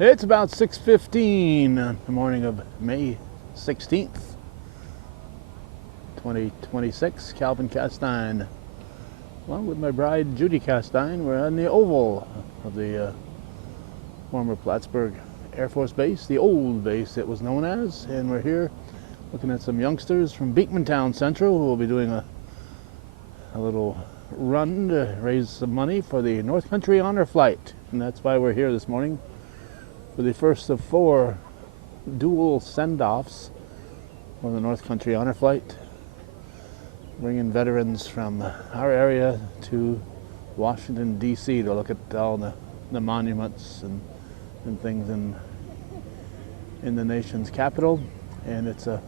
It's about 6:15 on the morning of May 16th, 2026. Calvin Castine, along with my bride Judy Castine, we're on the oval of the former Plattsburgh Air Force Base, the old base it was known as, and we're here looking at some youngsters from Beekmantown Central who will be doing a little run to raise some money for the North Country Honor Flight, and that's why we're here this morning for the first of 4 dual send-offs for the North Country Honor Flight, bringing veterans from our area to Washington, D.C. to look at all the monuments and things in the nation's capital. And it's a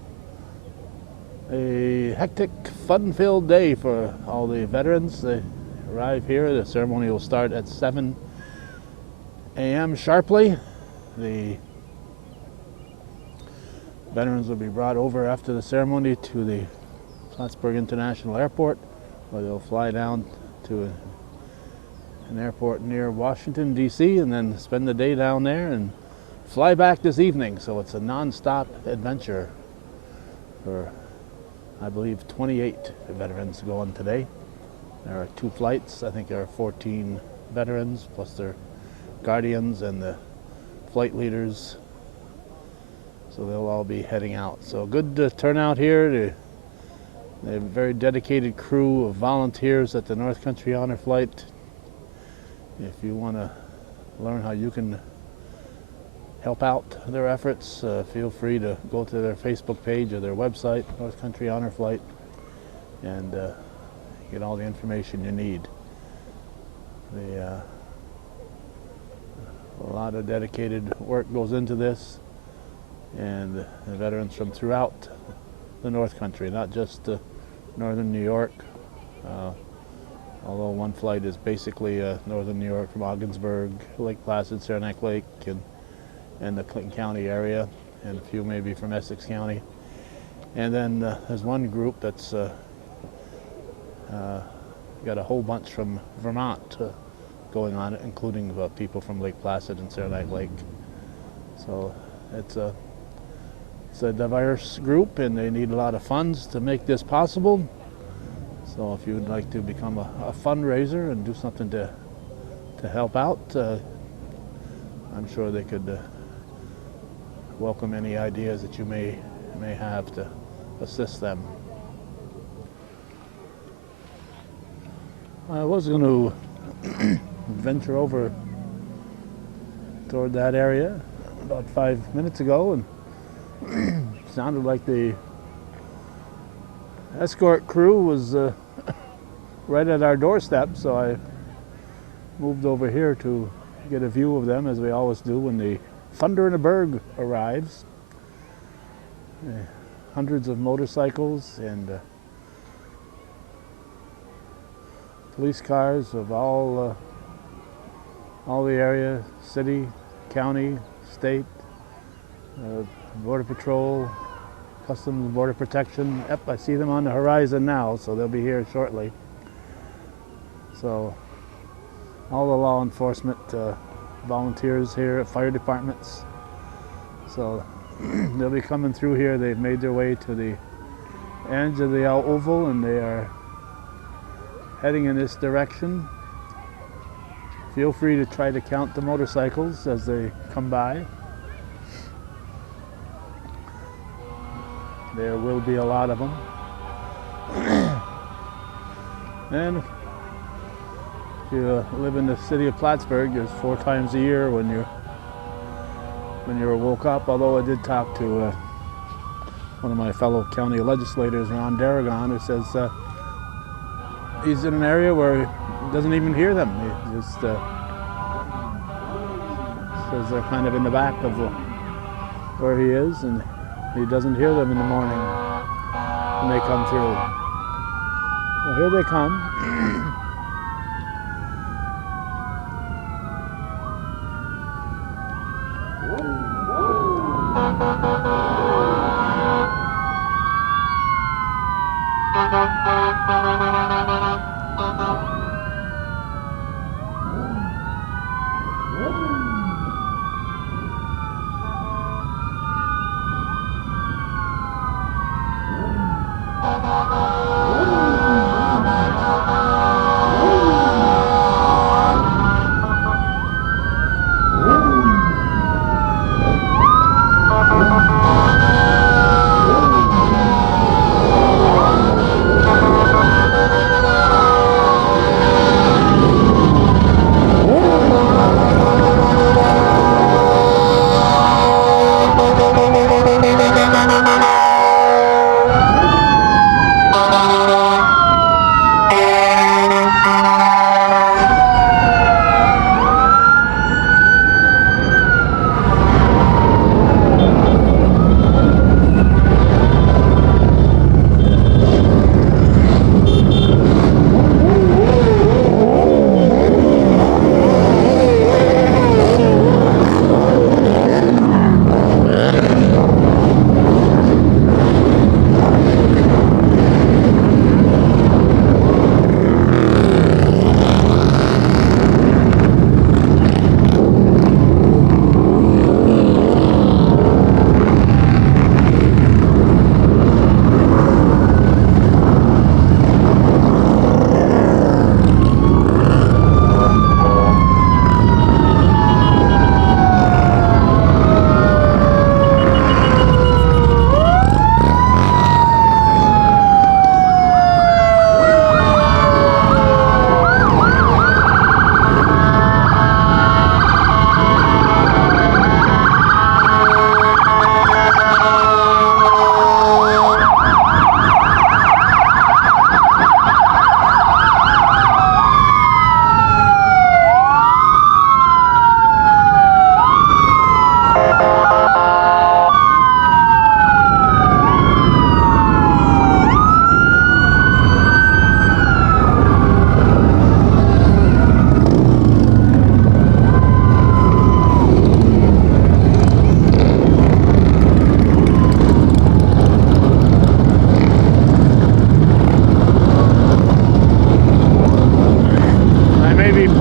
hectic, fun-filled day for all the veterans. They arrive here. The ceremony will start at 7 a.m. sharply. The veterans will be brought over after the ceremony to the Plattsburgh International Airport, where they'll fly down to an airport near Washington, D.C., and then spend the day down there and fly back this evening. So it's a non-stop adventure for, I believe, 28 veterans going today. There are 2 flights. I think there are 14 veterans, plus their guardians and the flight leaders. So they'll all be heading out. So good turnout here. They have a very dedicated crew of volunteers at the North Country Honor Flight. If you want to learn how you can help out their efforts, feel free to go to their Facebook page or their website, North Country Honor Flight, and get all the information you need. A lot of dedicated work goes into this, and the veterans from throughout the North Country, not just northern New York, although one flight is basically northern New York from Ogdensburg, Lake Placid, Saranac Lake, and the Clinton County area, and a few maybe from Essex County. And then there's one group that's got a whole bunch from Vermont going on it, including people from Lake Placid and Saranac Lake. So it's a diverse group, and they need a lot of funds to make this possible. So if you would like to become a fundraiser and do something to help out, I'm sure they could welcome any ideas that you may have to assist them. I was going to venture over toward that area about 5 minutes ago, and sounded like the escort crew was right at our doorstep, so I moved over here to get a view of them, as we always do when the Thunder in a Berg arrives. Hundreds of motorcycles and police cars of all the area, city, county, state, Border Patrol, Customs and Border Protection. Yep, I see them on the horizon now, so they'll be here shortly. So all the law enforcement volunteers here at fire departments. So they'll be coming through here. They've made their way to the edge of the oval, and they are heading in this direction. Feel free to try to count the motorcycles as they come by. There will be a lot of them. And if you live in the city of Plattsburgh, there's 4 times a year when you're woke up. Although I did talk to one of my fellow county legislators, Ron Darragon, who says he's in an area where he doesn't even hear them. He just says they're kind of in the back of where he is, and he doesn't hear them in the morning when they come through. Well, here they come.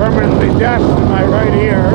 permanently deaf in my right ear.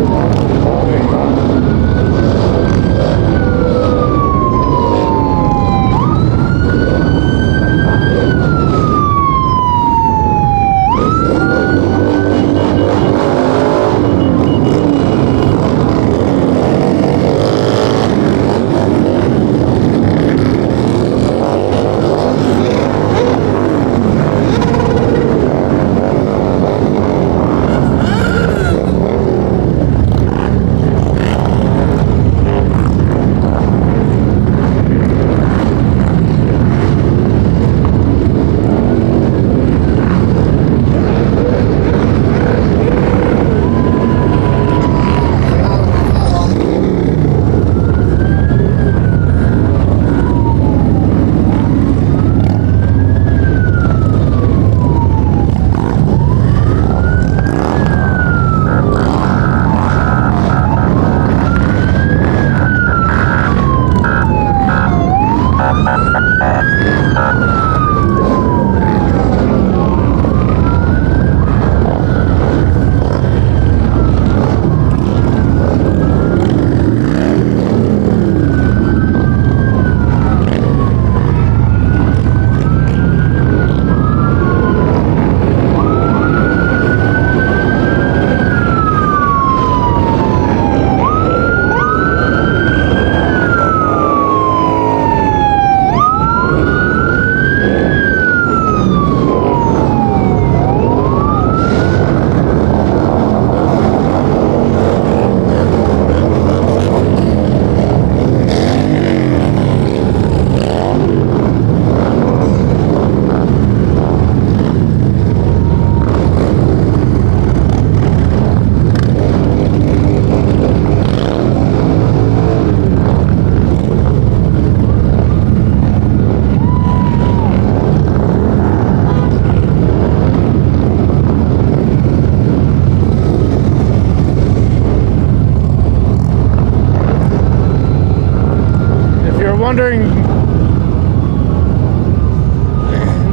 Wondering,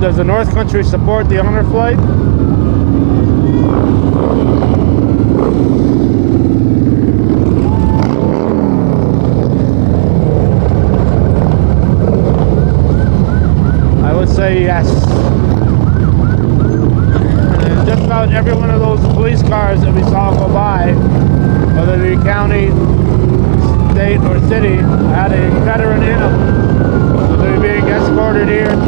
does the North Country support the honor flight? I would say yes. Just about every one of those police cars that we saw go by, whether they be county, state, or city, had a veteran in them. So they're being escorted here to the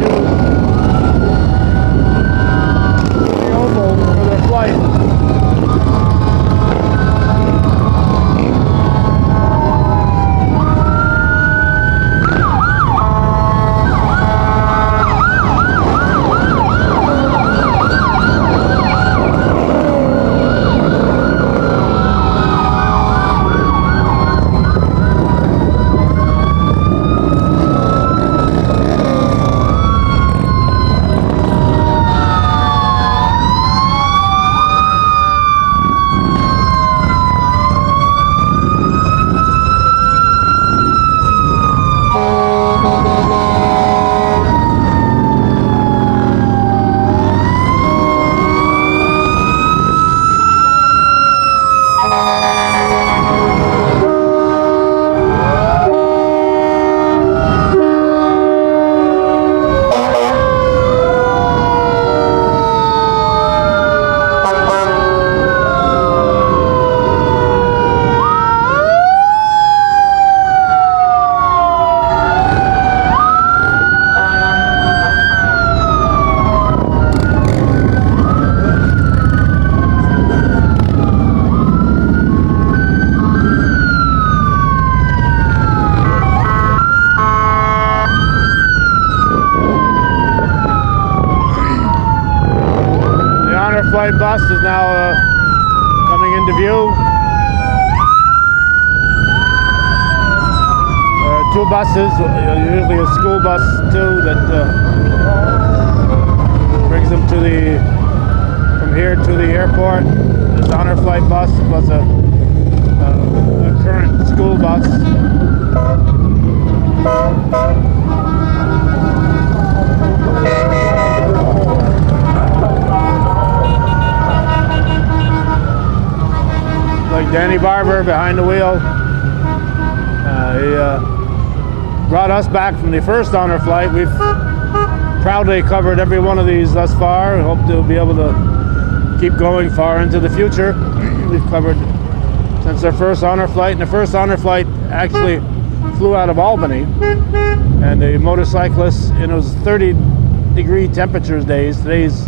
Oval for their flight. Flight bus is now coming into view. Two buses, usually a school bus too, that brings them to from here to the airport. This honor flight bus plus a current school bus. like Danny Barber behind the wheel. He brought us back from the first honor flight. We've proudly covered every one of these thus far. We hope to be able to keep going far into the future. We've covered since our first honor flight, and the first honor flight actually flew out of Albany, and the motorcyclists, in those 30-degree temperatures days, today's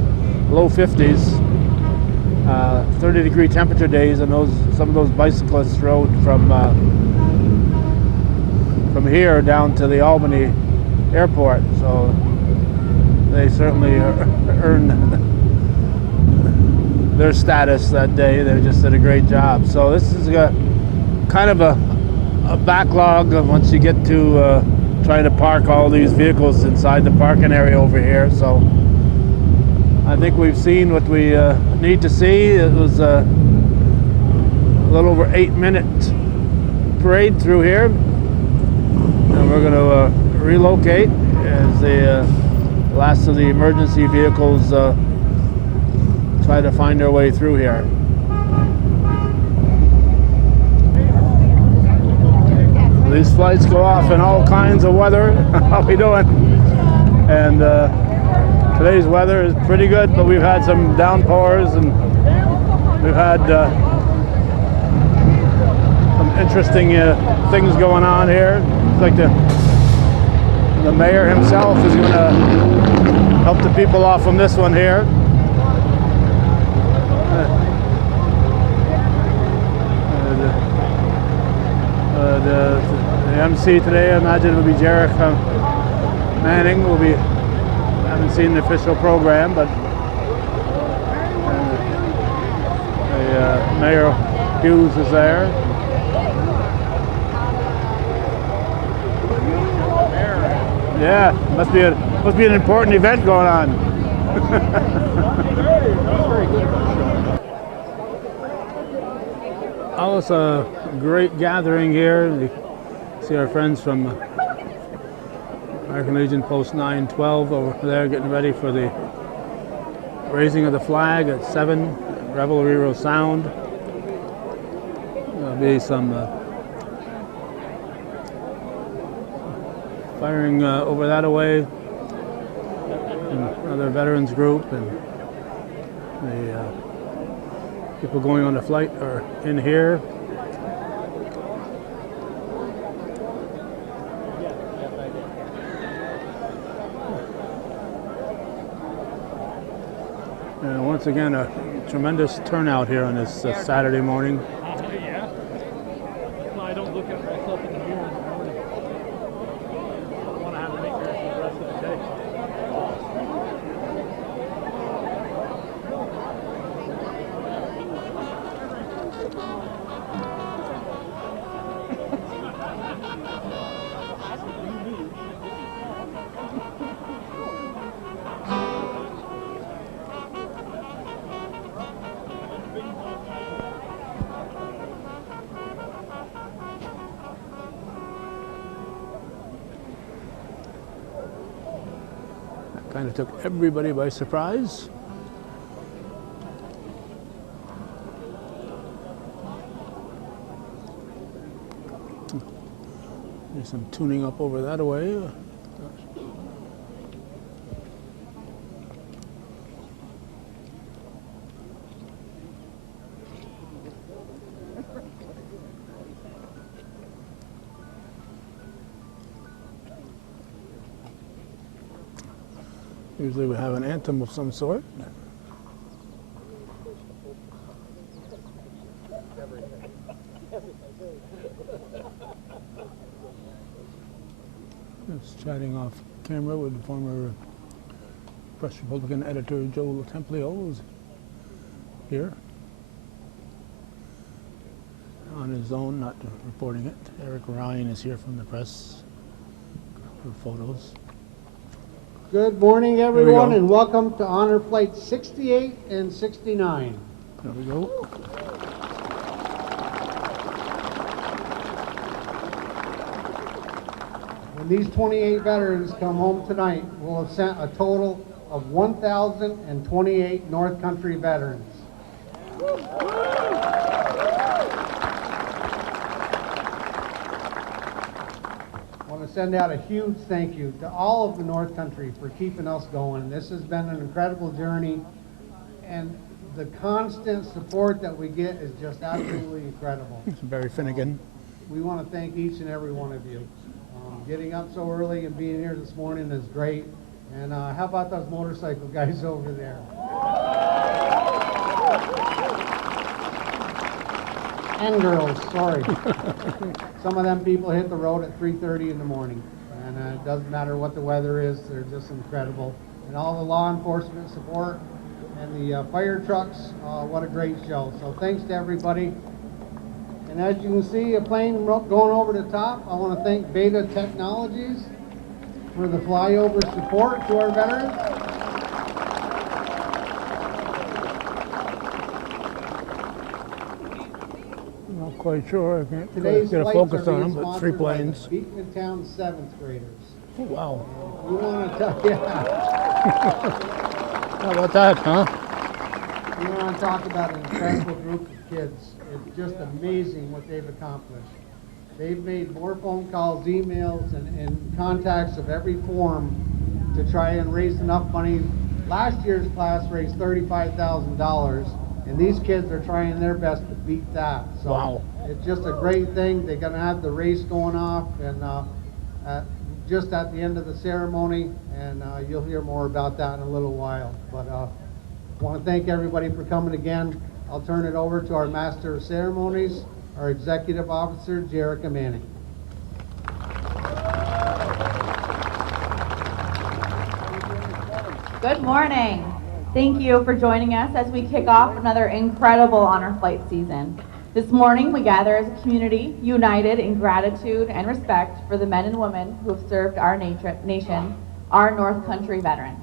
low 50s, 30-degree temperature days, and some of those bicyclists rode from here down to the Albany airport, so they certainly earned their status that day. They just did a great job. So this is kind of a backlog once you get to trying to park all these vehicles inside the parking area over here. So I think we've seen what we need to see. It was a little over 8-minute parade through here, and we're going to relocate as the last of the emergency vehicles try to find their way through here. These flights go off in all kinds of weather. How we doing? And today's weather is pretty good, but we've had some downpours, and we've had some interesting things going on here. It's like the mayor himself is going to help the people off from this one here. The MC today, I imagine, will be Jarek Manning. Haven't seen the official program, but Mayor Hughes is there. Yeah, must be an important event going on. Oh, it's a great gathering here. You see our friends from American Legion Post 912 over there getting ready for the raising of the flag at 7. Revelry will sound. There'll be some firing over that away. Another veterans group, and the people going on the flight are in here. And once again, a tremendous turnout here on this Saturday morning. Yeah. Well, I don't look at myself in the mirror in the morning. I want to have nightmares for the rest of the day. Kind of took everybody by surprise. There's some tuning up over that way. Usually we have an anthem of some sort. Just chatting off camera with former Press Republican editor Joe Templio, who's here on his own, not reporting it. Eric Ryan is here from the press for photos. Good morning, everyone, and welcome to Honor Flight 68 and 69. There we go. When these 28 veterans come home tonight, we'll have sent a total of 1,028 North Country veterans. send out a huge thank you to all of the North Country for keeping us going. This has been an incredible journey, and the constant support that we get is just absolutely incredible. Barry Finnegan. We want to thank each and every one of you. Getting up so early and being here this morning is great. And how about those motorcycle guys over there? And girls, sorry. Some of them people hit the road at 3:30 in the morning. And it doesn't matter what the weather is, they're just incredible. And all the law enforcement support and the fire trucks, what a great show. So thanks to everybody. And as you can see, a plane going over the top. I want to thank Beta Technologies for the flyover support to our veterans. I'm not quite sure. I can't Today's get a flights focus are on being them, but 3 sponsored by the planes. Beekmantown 7th graders. Oh, wow. We want to talk, yeah. How about that, huh? We want to talk about an incredible group of kids. It's just amazing what they've accomplished. They've made more phone calls, emails, and contacts of every form to try and raise enough money. Last year's class raised $35,000, and these kids are trying their best to beat that. So wow. It's just a great thing. They're going to have the race going off, and just at the end of the ceremony, and you'll hear more about that in a little while. But I want to thank everybody for coming again. I'll turn it over to our Master of Ceremonies, our Executive Officer, Jerica Manning. Good morning. Thank you for joining us as we kick off another incredible honor flight season. This morning we gather as a community united in gratitude and respect for the men and women who have served our nation, our North Country veterans.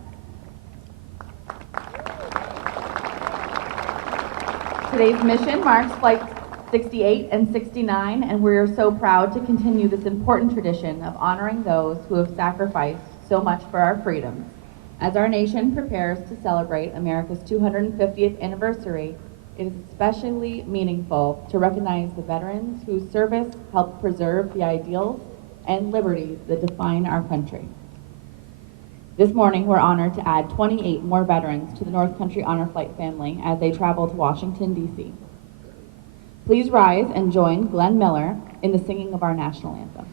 Today's mission marks flights 68 and 69, and we are so proud to continue this important tradition of honoring those who have sacrificed so much for our freedoms. As our nation prepares to celebrate America's 250th anniversary, it is especially meaningful to recognize the veterans whose service helped preserve the ideals and liberties that define our country. This morning, we're honored to add 28 more veterans to the North Country Honor Flight family as they travel to Washington, D.C. Please rise and join Glenn Miller in the singing of our national anthem.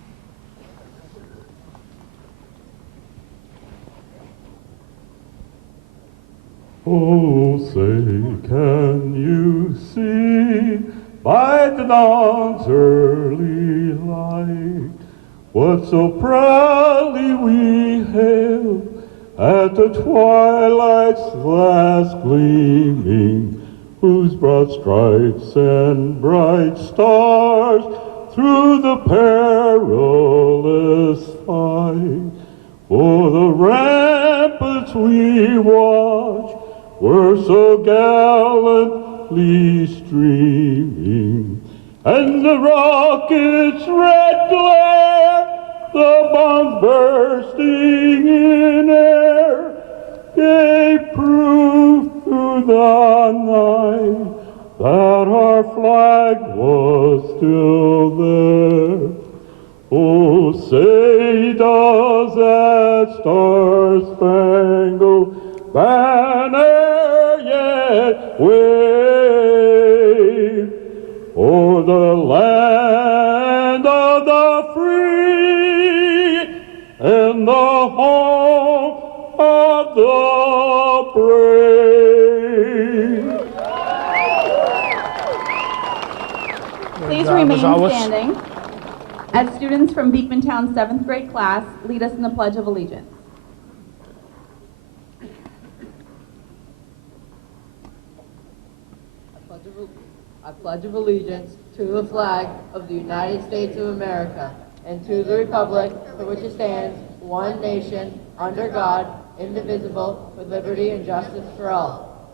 Oh, say, can you see by the dawn's early light what so proudly we hailed at the twilight's last gleaming, whose broad stripes and bright stars through the perilous fight for the ramparts we watch were so gallantly streaming, and the rocket's red glare, the bombs bursting in air, gave proof through the night that our flag was still there. Oh, say does that star-spangled banner yet wave o'er the land of the free and the home of the brave? Please remain standing as students from Beekmantown 7th grade class lead us in the Pledge of Allegiance. I pledge of allegiance to the flag of the United States of America and to the republic for which it stands, one nation, under God, indivisible, with liberty and justice for all.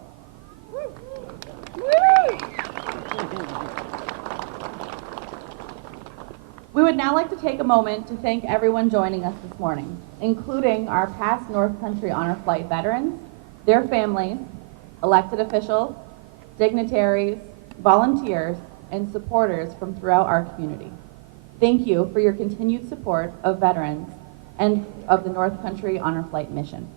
We would now like to take a moment to thank everyone joining us this morning, including our past North Country Honor Flight veterans, their families, elected officials, dignitaries, volunteers, and supporters from throughout our community. Thank you for your continued support of veterans and of the North Country Honor Flight mission.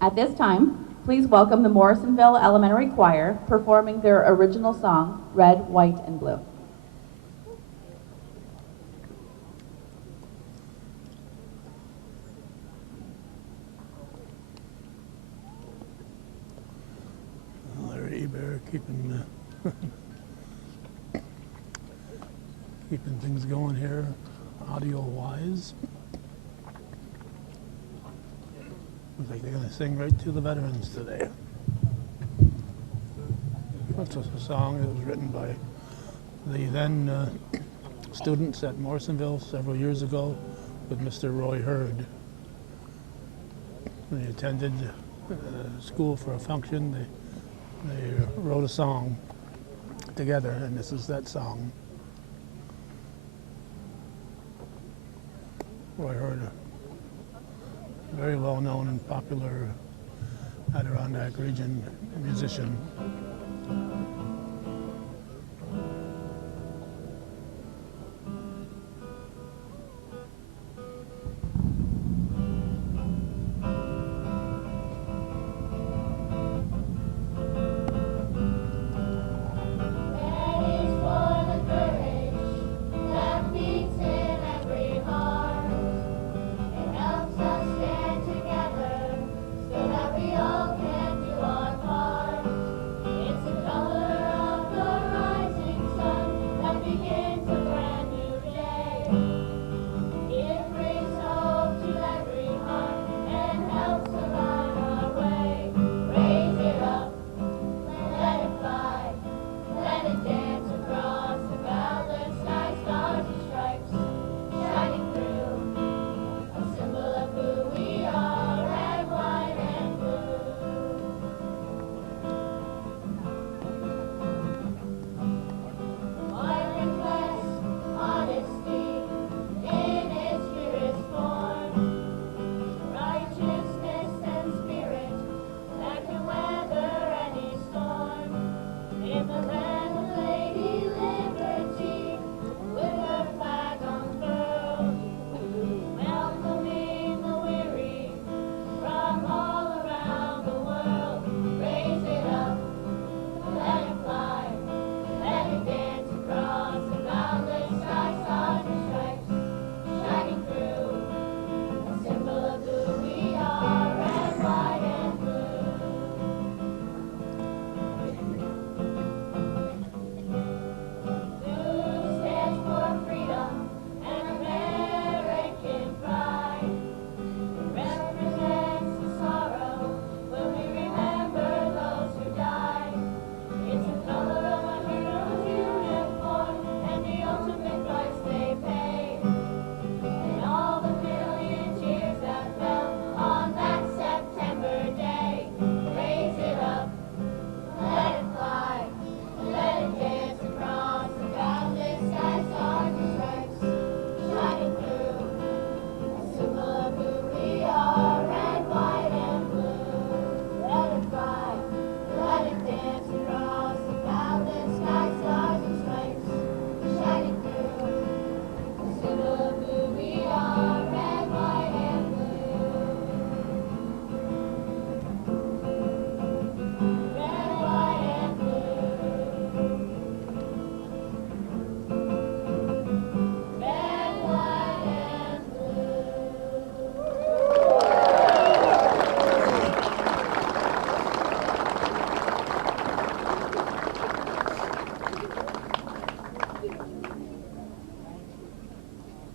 At this time, please welcome the Morrisonville Elementary Choir performing their original song, Red, White, and Blue. Larry Bear keeping keeping things going here, audio-wise. Looks like they're going to sing right to the veterans today. That's a song that was written by the then students at Morrisonville several years ago with Mr. Roy Hurd. They attended school for a function. They wrote a song together, and this is that song. Roy Hurd, a very well-known and popular Adirondack region musician.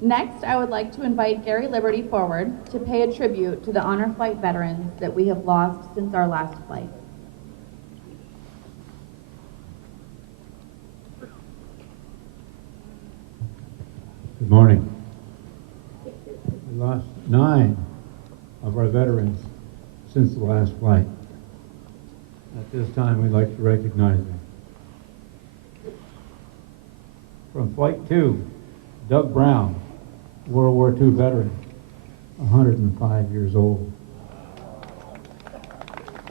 Next, I would like to invite Gary Liberty forward to pay a tribute to the Honor Flight veterans that we have lost since our last flight. Good morning. We lost 9 of our veterans since the last flight. At this time, we'd like to recognize them. From Flight 2, Doug Brown, World War II veteran, 105 years old.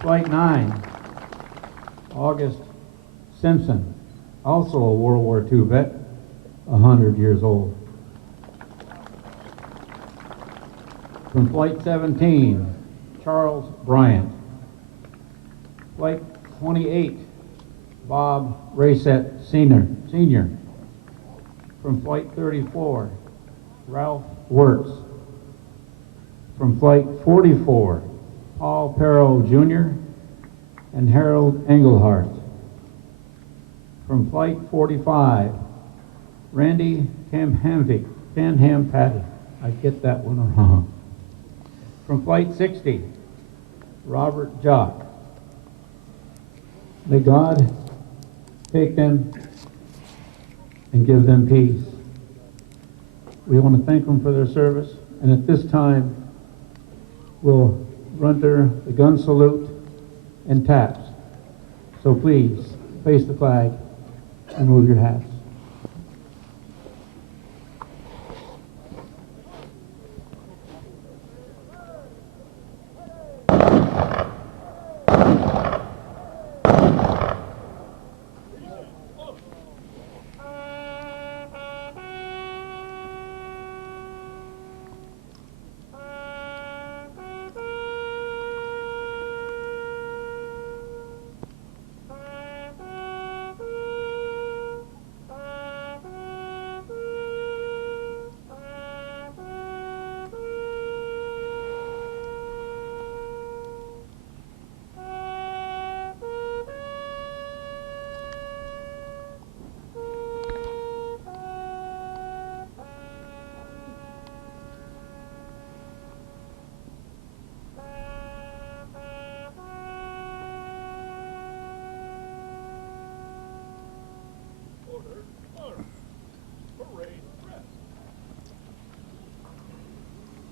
Flight 9, August Simpson, also a World War II vet, 100 years old. From Flight 17, Charles Bryant. Flight 28, Bob Racet Sr. From Flight 34, Ralph Wirtz. From Flight 44, Paul Perro Jr. and Harold Engelhardt. From Flight 45, Randy Tanhampatty. I get that one wrong. From Flight 60, Robert Jock. May God take them and give them peace. We want to thank them for their service, and at this time, we'll render the gun salute and taps. So please, face the flag and move your hats.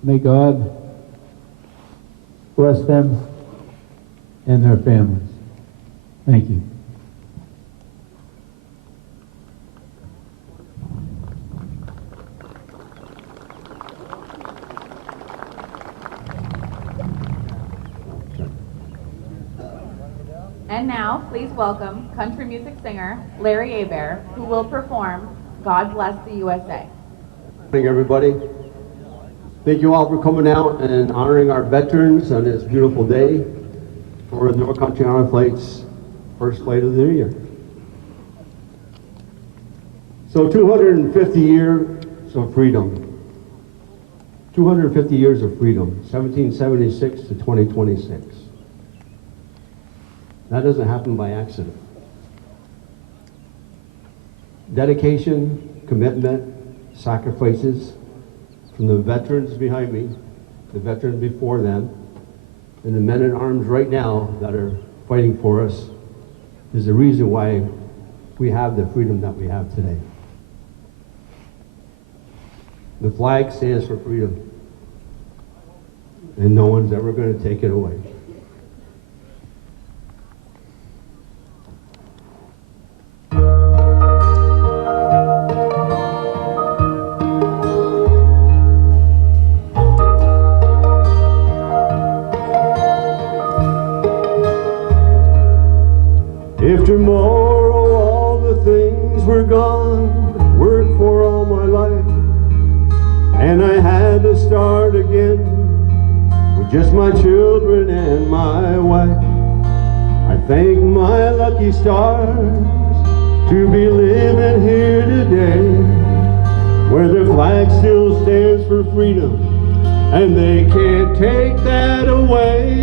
May God bless them and their families. Thank you. And now, please welcome country music singer Larry Hebert, who will perform God Bless the USA. Good morning, everybody. Thank you all for coming out and honoring our veterans on this beautiful day for the North Country Honor Flight's first flight of the year. So 250 years of freedom. 250 years of freedom, 1776 to 2026. That doesn't happen by accident. Dedication, commitment, sacrifices from the veterans behind me, the veterans before them, and the men in arms right now that are fighting for us is the reason why we have the freedom that we have today. The flag stands for freedom, and no one's ever going to take it away. If tomorrow all the things were gone, worked for all my life, and I had to start again with just my children and my wife, I thank my lucky stars to be living here today, where the flag still stands for freedom, and they can't take that away.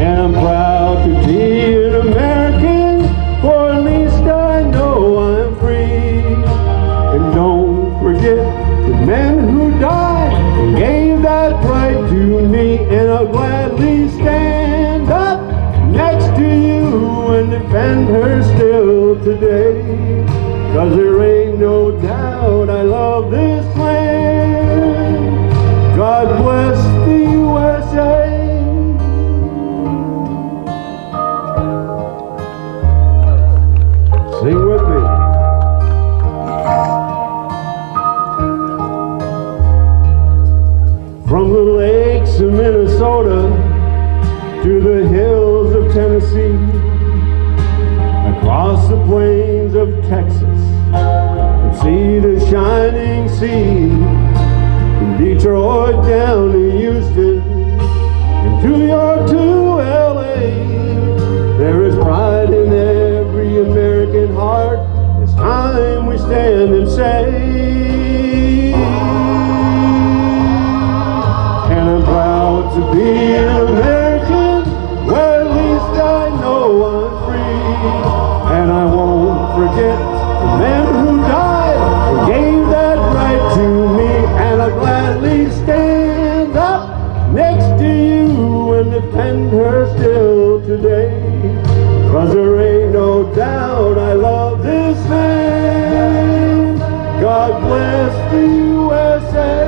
And I'm proud to be an American, for at least I know I'm free. And don't forget the men who died and gave that right to me. And I'll gladly stand up next to you and defend her still today. 'Cause there ain't no doubt I love this land. God bless the USA. Sing with me. From the lakes of Minnesota to the hills of Tennessee, across across the plains of Texas and see the shining sea, from Detroit down to Houston and New York to LA. There is pride in every American heart. It's time we stand and say, and I'm proud to be an American, where at least I know I'm free. And I won't forget the men who died and gave that right to me. And I'll gladly stand up next to you and defend her still today. 'Cause there ain't no doubt I love this land. God bless the USA.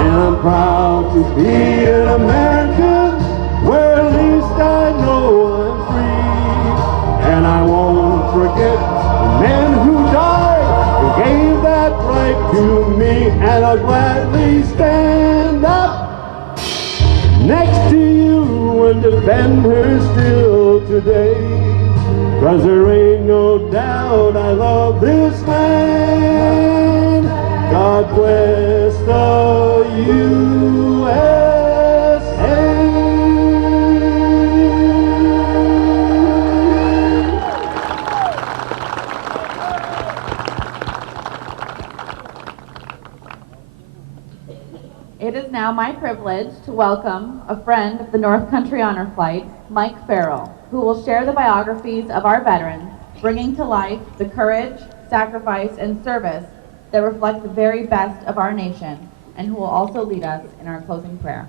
And I'm proud to be an American, where at least I know I'm free. And I won't forget the men who died and gave that right to me. And I'll gladly stand up next to you and defend her still today. 'Cause there ain't no doubt I love this land. God bless the USA. It is now my privilege to welcome a friend of the North Country Honor Flight, Mike Farrell, who will share the biographies of our veterans, bringing to life the courage, sacrifice, and service that reflect the very best of our nation, and who will also lead us in our closing prayer.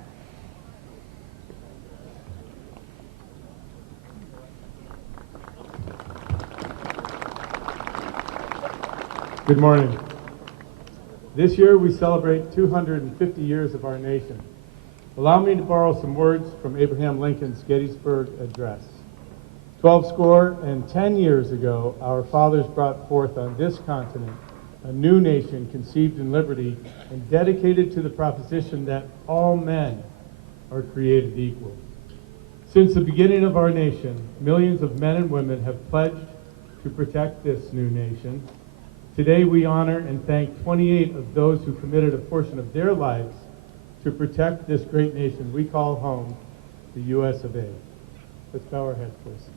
Good morning. This year we celebrate 250 years of our nation. Allow me to borrow some words from Abraham Lincoln's Gettysburg Address. 10 years ago, our fathers brought forth on this continent a new nation conceived in liberty and dedicated to the proposition that all men are created equal. Since the beginning of our nation, millions of men and women have pledged to protect this new nation. Today we honor and thank 28 of those who committed a portion of their lives to protect this great nation we call home, the US of A. Let's bow our heads, please.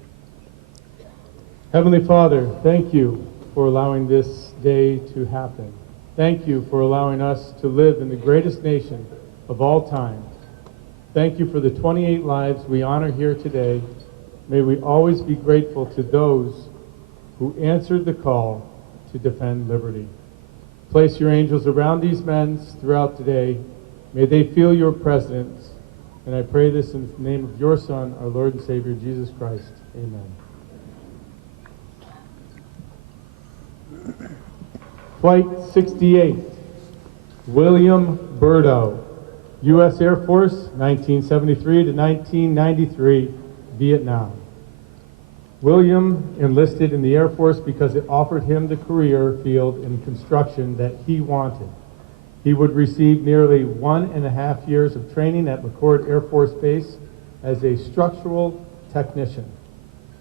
Heavenly Father, thank you for allowing this day to happen. Thank you for allowing us to live in the greatest nation of all time. Thank you for the 28 lives we honor here today. May we always be grateful to those who answered the call to defend liberty. Place your angels around these men throughout today. May they feel your presence. And I pray this in the name of your Son, our Lord and Savior, Jesus Christ. Amen. Flight 68, William Burdo, U.S. Air Force, 1973 to 1993, Vietnam. William enlisted in the Air Force because it offered him the career field in construction that he wanted. He would receive nearly 1.5 years of training at McChord Air Force Base as a structural technician.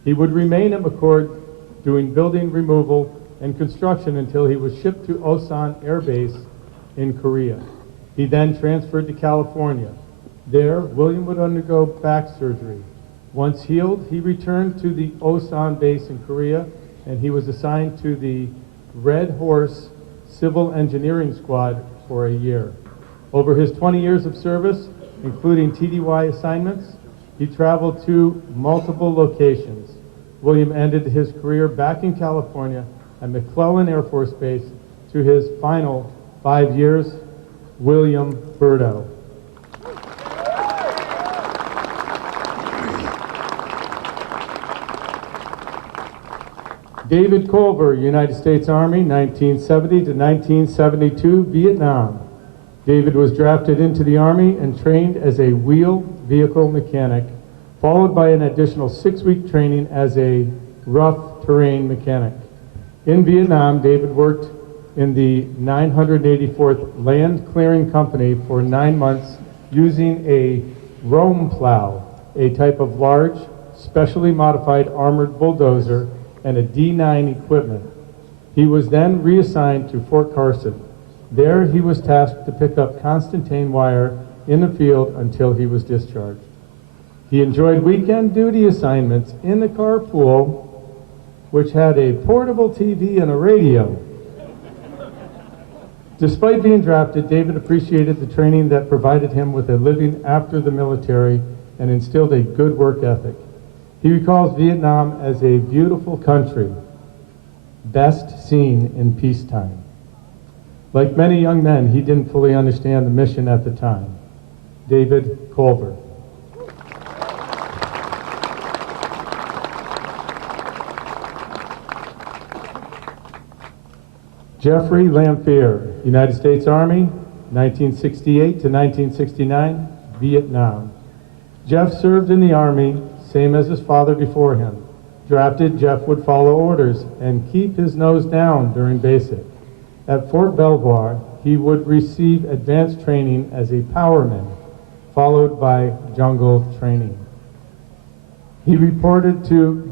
He would remain at McChord doing building removal and construction until he was shipped to Osan Air Base in Korea. He then transferred to California. There, William would undergo back surgery. Once healed, he returned to the Osan base in Korea, and he was assigned to the Red Horse Civil Engineering Squad for a year. Over his 20 years of service, including TDY assignments, he traveled to multiple locations. William ended his career back in California at McClellan Air Force Base to his final 5 years. William Burdo. David Culver, United States Army, 1970 to 1972, Vietnam. David was drafted into the Army and trained as a wheel vehicle mechanic, followed by an additional 6-week training as a rough terrain mechanic. In Vietnam, David worked in the 984th Land Clearing Company for 9 months using a Rome plow, a type of large, specially modified armored bulldozer, and a D9 equipment. He was then reassigned to Fort Carson. There he was tasked to pick up Constantine wire in the field until he was discharged. He enjoyed weekend duty assignments in the carpool, which had a portable TV and a radio. Despite being drafted, David appreciated the training that provided him with a living after the military and instilled a good work ethic. He recalls Vietnam as a beautiful country, best seen in peacetime. Like many young men, he didn't fully understand the mission at the time. David Culver. Jeffrey Lamphere, United States Army, 1968 to 1969, Vietnam. Jeff served in the Army, same as his father before him. Drafted, Jeff would follow orders and keep his nose down during basic. At Fort Belvoir, he would receive advanced training as a powerman, followed by jungle training. He reported to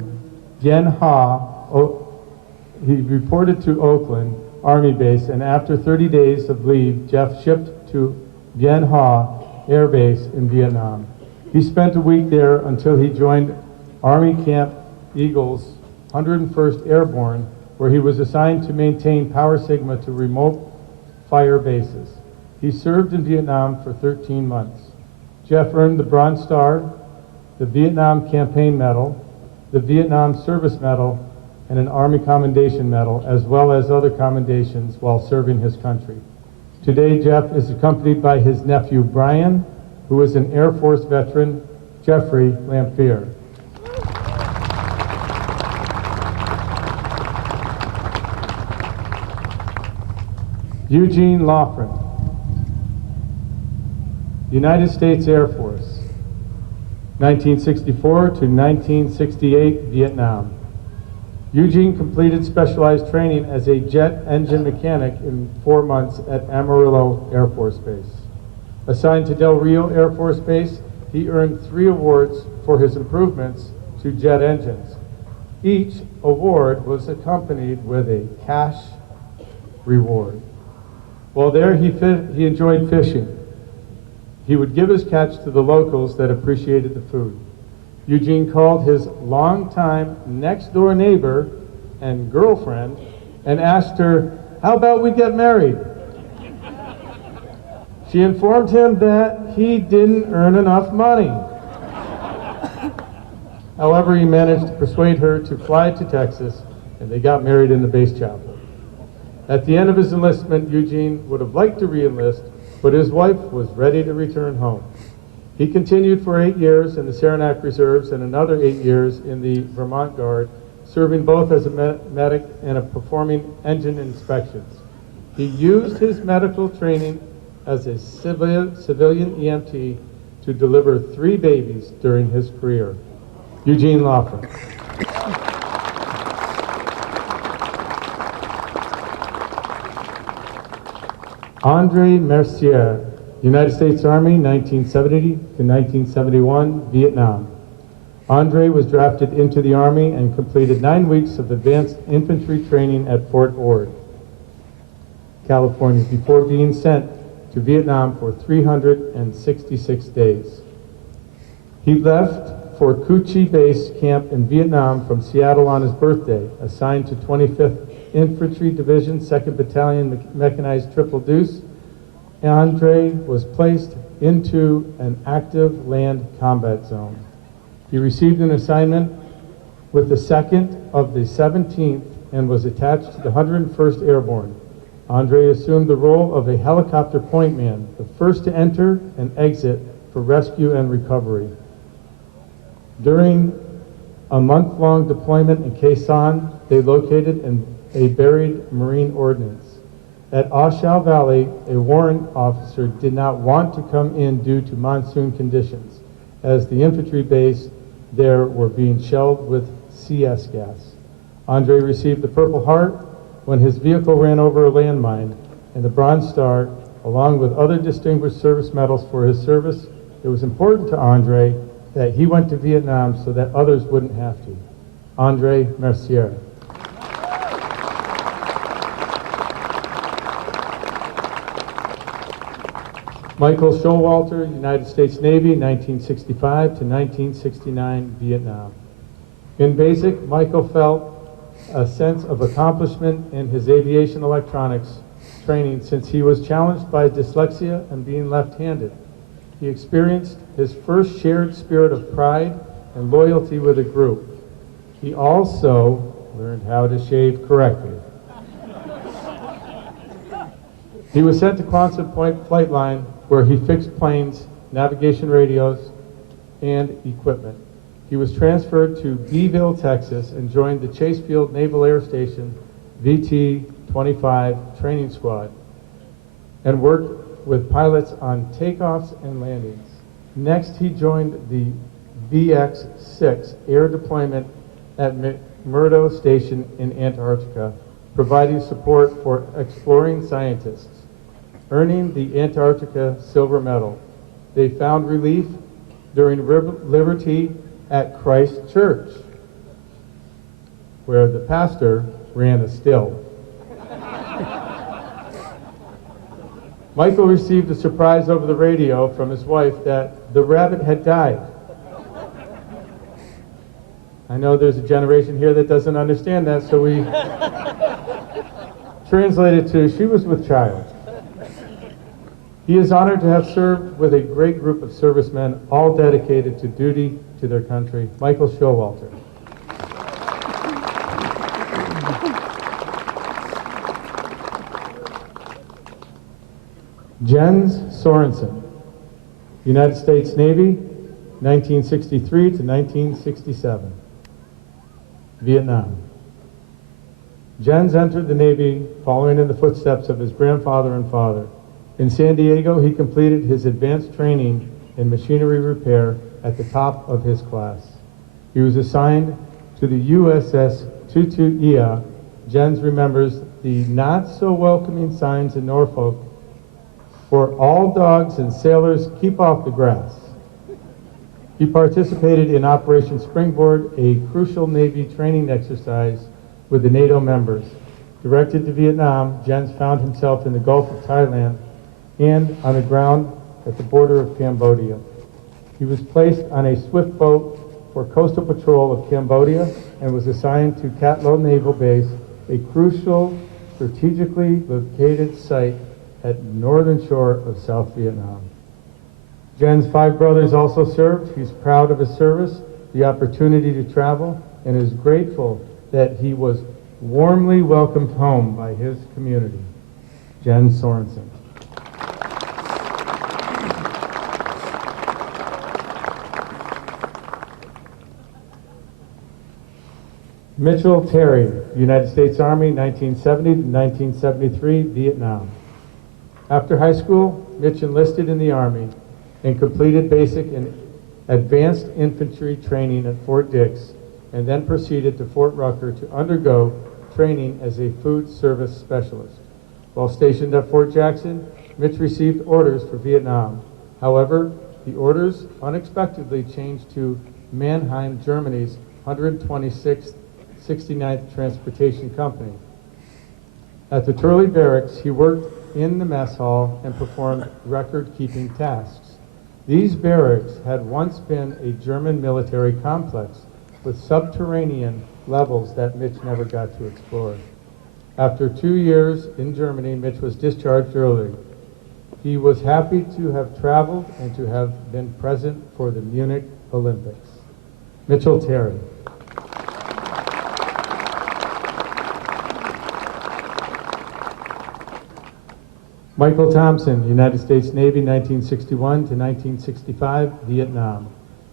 Oakland Army Base, and after 30 days of leave, Jeff shipped to Bien Ha Air Base in Vietnam. He spent a week there until he joined Army Camp Eagles 101st Airborne, where he was assigned to maintain Power Sigma to remote fire bases. He served in Vietnam for 13 months. Jeff earned the Bronze Star, the Vietnam Campaign Medal, the Vietnam Service Medal, and an Army Commendation Medal, as well as other commendations while serving his country. Today, Jeff is accompanied by his nephew, Brian, who is an Air Force veteran, Jeffrey Lamphere. Eugene Loughran, United States Air Force, 1964 to 1968, Vietnam. Eugene completed specialized training as a jet engine mechanic in 4 months at Amarillo Air Force Base. Assigned to Del Rio Air Force Base, he earned 3 awards for his improvements to jet engines. Each award was accompanied with a cash reward. While there, he enjoyed fishing. He would give his catch to the locals that appreciated the food. Eugene called his longtime next-door neighbor and girlfriend and asked her, "How about we get married?" She informed him that he didn't earn enough money. However, he managed to persuade her to fly to Texas, and they got married in the base chapel. At the end of his enlistment, Eugene would have liked to re-enlist, but his wife was ready to return home. He continued for 8 years in the Saranac Reserves and another 8 years in the Vermont Guard, serving both as a medic and performing engine inspections. He used his medical training as a civilian EMT to deliver 3 babies during his career. Eugene Loughran. Andre Mercier, United States Army, 1970 to 1971, Vietnam. Andre was drafted into the Army and completed 9 weeks of advanced infantry training at Fort Ord, California, before being sent to Vietnam for 366 days. He left for Cu Chi Base Camp in Vietnam from Seattle on his birthday, assigned to 25th Infantry Division, 2nd Battalion Mechanized Triple Deuce. Andre was placed into an active land combat zone. He received an assignment with the 2nd of the 17th and was attached to the 101st Airborne. Andre assumed the role of a helicopter point man, the first to enter and exit for rescue and recovery. During a month-long deployment in Khe Sanh, they located a buried Marine ordnance. At Oshao Valley, a warrant officer did not want to come in due to monsoon conditions, as the infantry base there were being shelled with CS gas. Andre received the Purple Heart when his vehicle ran over a landmine, and the Bronze Star, along with other distinguished service medals for his service it was important to Andre that he went to Vietnam so that others wouldn't have to. Andre Mercier. Michael Showalter, United States Navy, 1965 to 1969, Vietnam. In basic, Michael felt a sense of accomplishment in his aviation electronics training since he was challenged by dyslexia and being left-handed. He experienced his first shared spirit of pride and loyalty with a group. He also learned how to shave correctly. He was sent to Quonset Point Flight Line, where he fixed planes, navigation radios, and equipment. He was transferred to Beeville, Texas, and joined the Chase Field Naval Air Station VT-25 training squad, and worked with pilots on takeoffs and landings. Next, he joined the VX-6 air deployment at McMurdo Station in Antarctica, providing support for exploring scientists, earning the Antarctica Silver Medal. They found relief during Liberty at Christ Church, where the pastor ran a still. Michael received a surprise over the radio from his wife that the rabbit had died. I know there's a generation here that doesn't understand that, so we translated to, she was with child. He is honored to have served with a great group of servicemen, all dedicated to duty to their country. Michael Showalter. Jens Sorensen, United States Navy, 1963 to 1967, Vietnam. Jens entered the Navy following in the footsteps of his grandfather and father. In San Diego, he completed his advanced training in machinery repair at the top of his class. He was assigned to the USS Tutuila. Jens remembers the not-so-welcoming signs in Norfolk for all dogs and sailors keep off the grass. He participated in Operation Springboard, a crucial Navy training exercise with the NATO members. Directed to Vietnam, Jens found himself in the Gulf of Thailand and on the ground at the border of Cambodia. He was placed on a swift boat for coastal patrol of Cambodia and was assigned to Cat Lo Naval Base, a crucial, strategically located site at northern shore of South Vietnam. Jen's 5 brothers also served. He's proud of his service, the opportunity to travel, and is grateful that he was warmly welcomed home by his community. Jen Sorensen. Mitchell Terry, United States Army, 1970 to 1973, Vietnam. After high school, Mitch enlisted in the Army and completed basic and advanced infantry training at Fort Dix, and then proceeded to Fort Rucker to undergo training as a food service specialist. While stationed at Fort Jackson, Mitch received orders for Vietnam. However, the orders unexpectedly changed to Mannheim, Germany's 126th 69th Transportation Company. At the Turley Barracks, he worked in the mess hall and performed record-keeping tasks. These barracks had once been a German military complex with subterranean levels that Mitch never got to explore. After 2 years in Germany, Mitch was discharged early. He was happy to have traveled and to have been present for the Munich Olympics. Mitchell Terry. Michael Thompson, United States Navy, 1961 to 1965, Vietnam.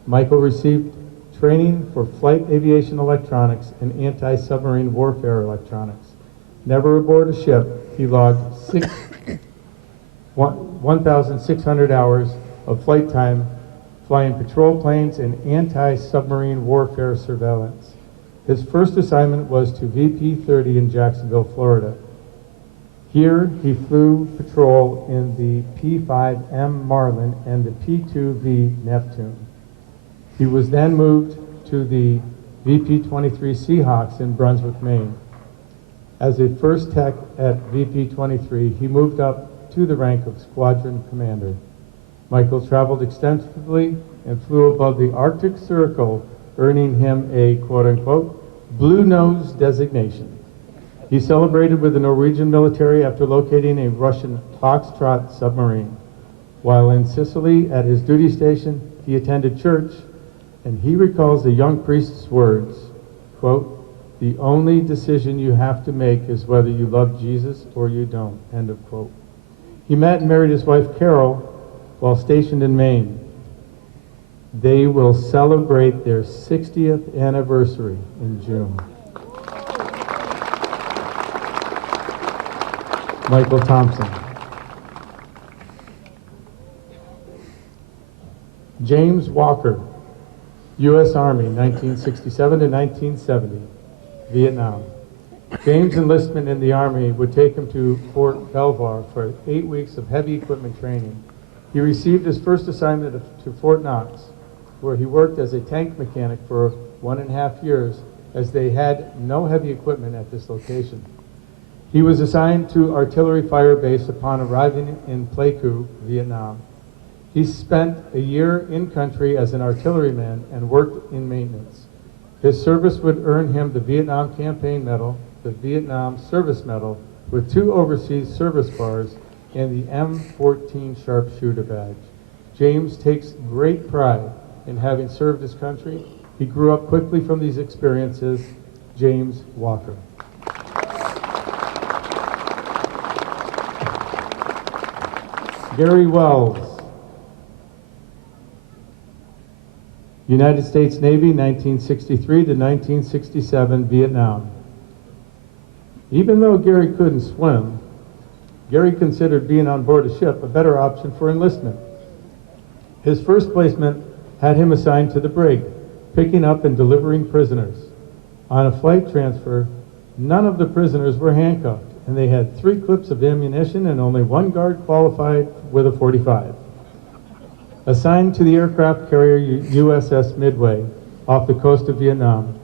Michael received training for flight aviation electronics and anti-submarine warfare electronics. Never aboard a ship, he logged 1,600 hours of flight time flying patrol planes and anti-submarine warfare surveillance. His first assignment was to VP-30 in Jacksonville, Florida. Here, he flew patrol in the P-5M Marlin and the P-2V Neptune. He was then moved to the VP-23 Seahawks in Brunswick, Maine. As a first tech at VP-23, he moved up to the rank of squadron commander. Michael traveled extensively and flew above the Arctic Circle, earning him a quote-unquote blue nose designation. He celebrated with the Norwegian military after locating a Russian Foxtrot submarine. While in Sicily at his duty station, he attended church, and he recalls the young priest's words, quote, "The only decision you have to make is whether you love Jesus or you don't," end of quote. He met and married his wife Carol while stationed in Maine. They will celebrate their 60th anniversary in June. Michael Thompson. James Walker, U.S. Army, 1967 to 1970, Vietnam. James' enlistment in the Army would take him to Fort Belvoir for 8 weeks of heavy equipment training. He received his first assignment to Fort Knox, where he worked as a tank mechanic for 1.5 years, as they had no heavy equipment at this location. He was assigned to Artillery Fire Base upon arriving in Pleiku, Vietnam. He spent a year in country as an artilleryman and worked in maintenance. His service would earn him the Vietnam Campaign Medal, the Vietnam Service Medal, with 2 overseas service bars, and the M14 Sharpshooter badge. James takes great pride in having served his country. He grew up quickly from these experiences. James Walker. Gary Wells, United States Navy, 1963 to 1967, Vietnam. Even though Gary couldn't swim, Gary considered being on board a ship a better option for enlistment. His first placement had him assigned to the brig, picking up and delivering prisoners. On a flight transfer, none of the prisoners were handcuffed, and they had 3 clips of ammunition and only 1 guard qualified with a .45. Assigned to the aircraft carrier USS Midway off the coast of Vietnam,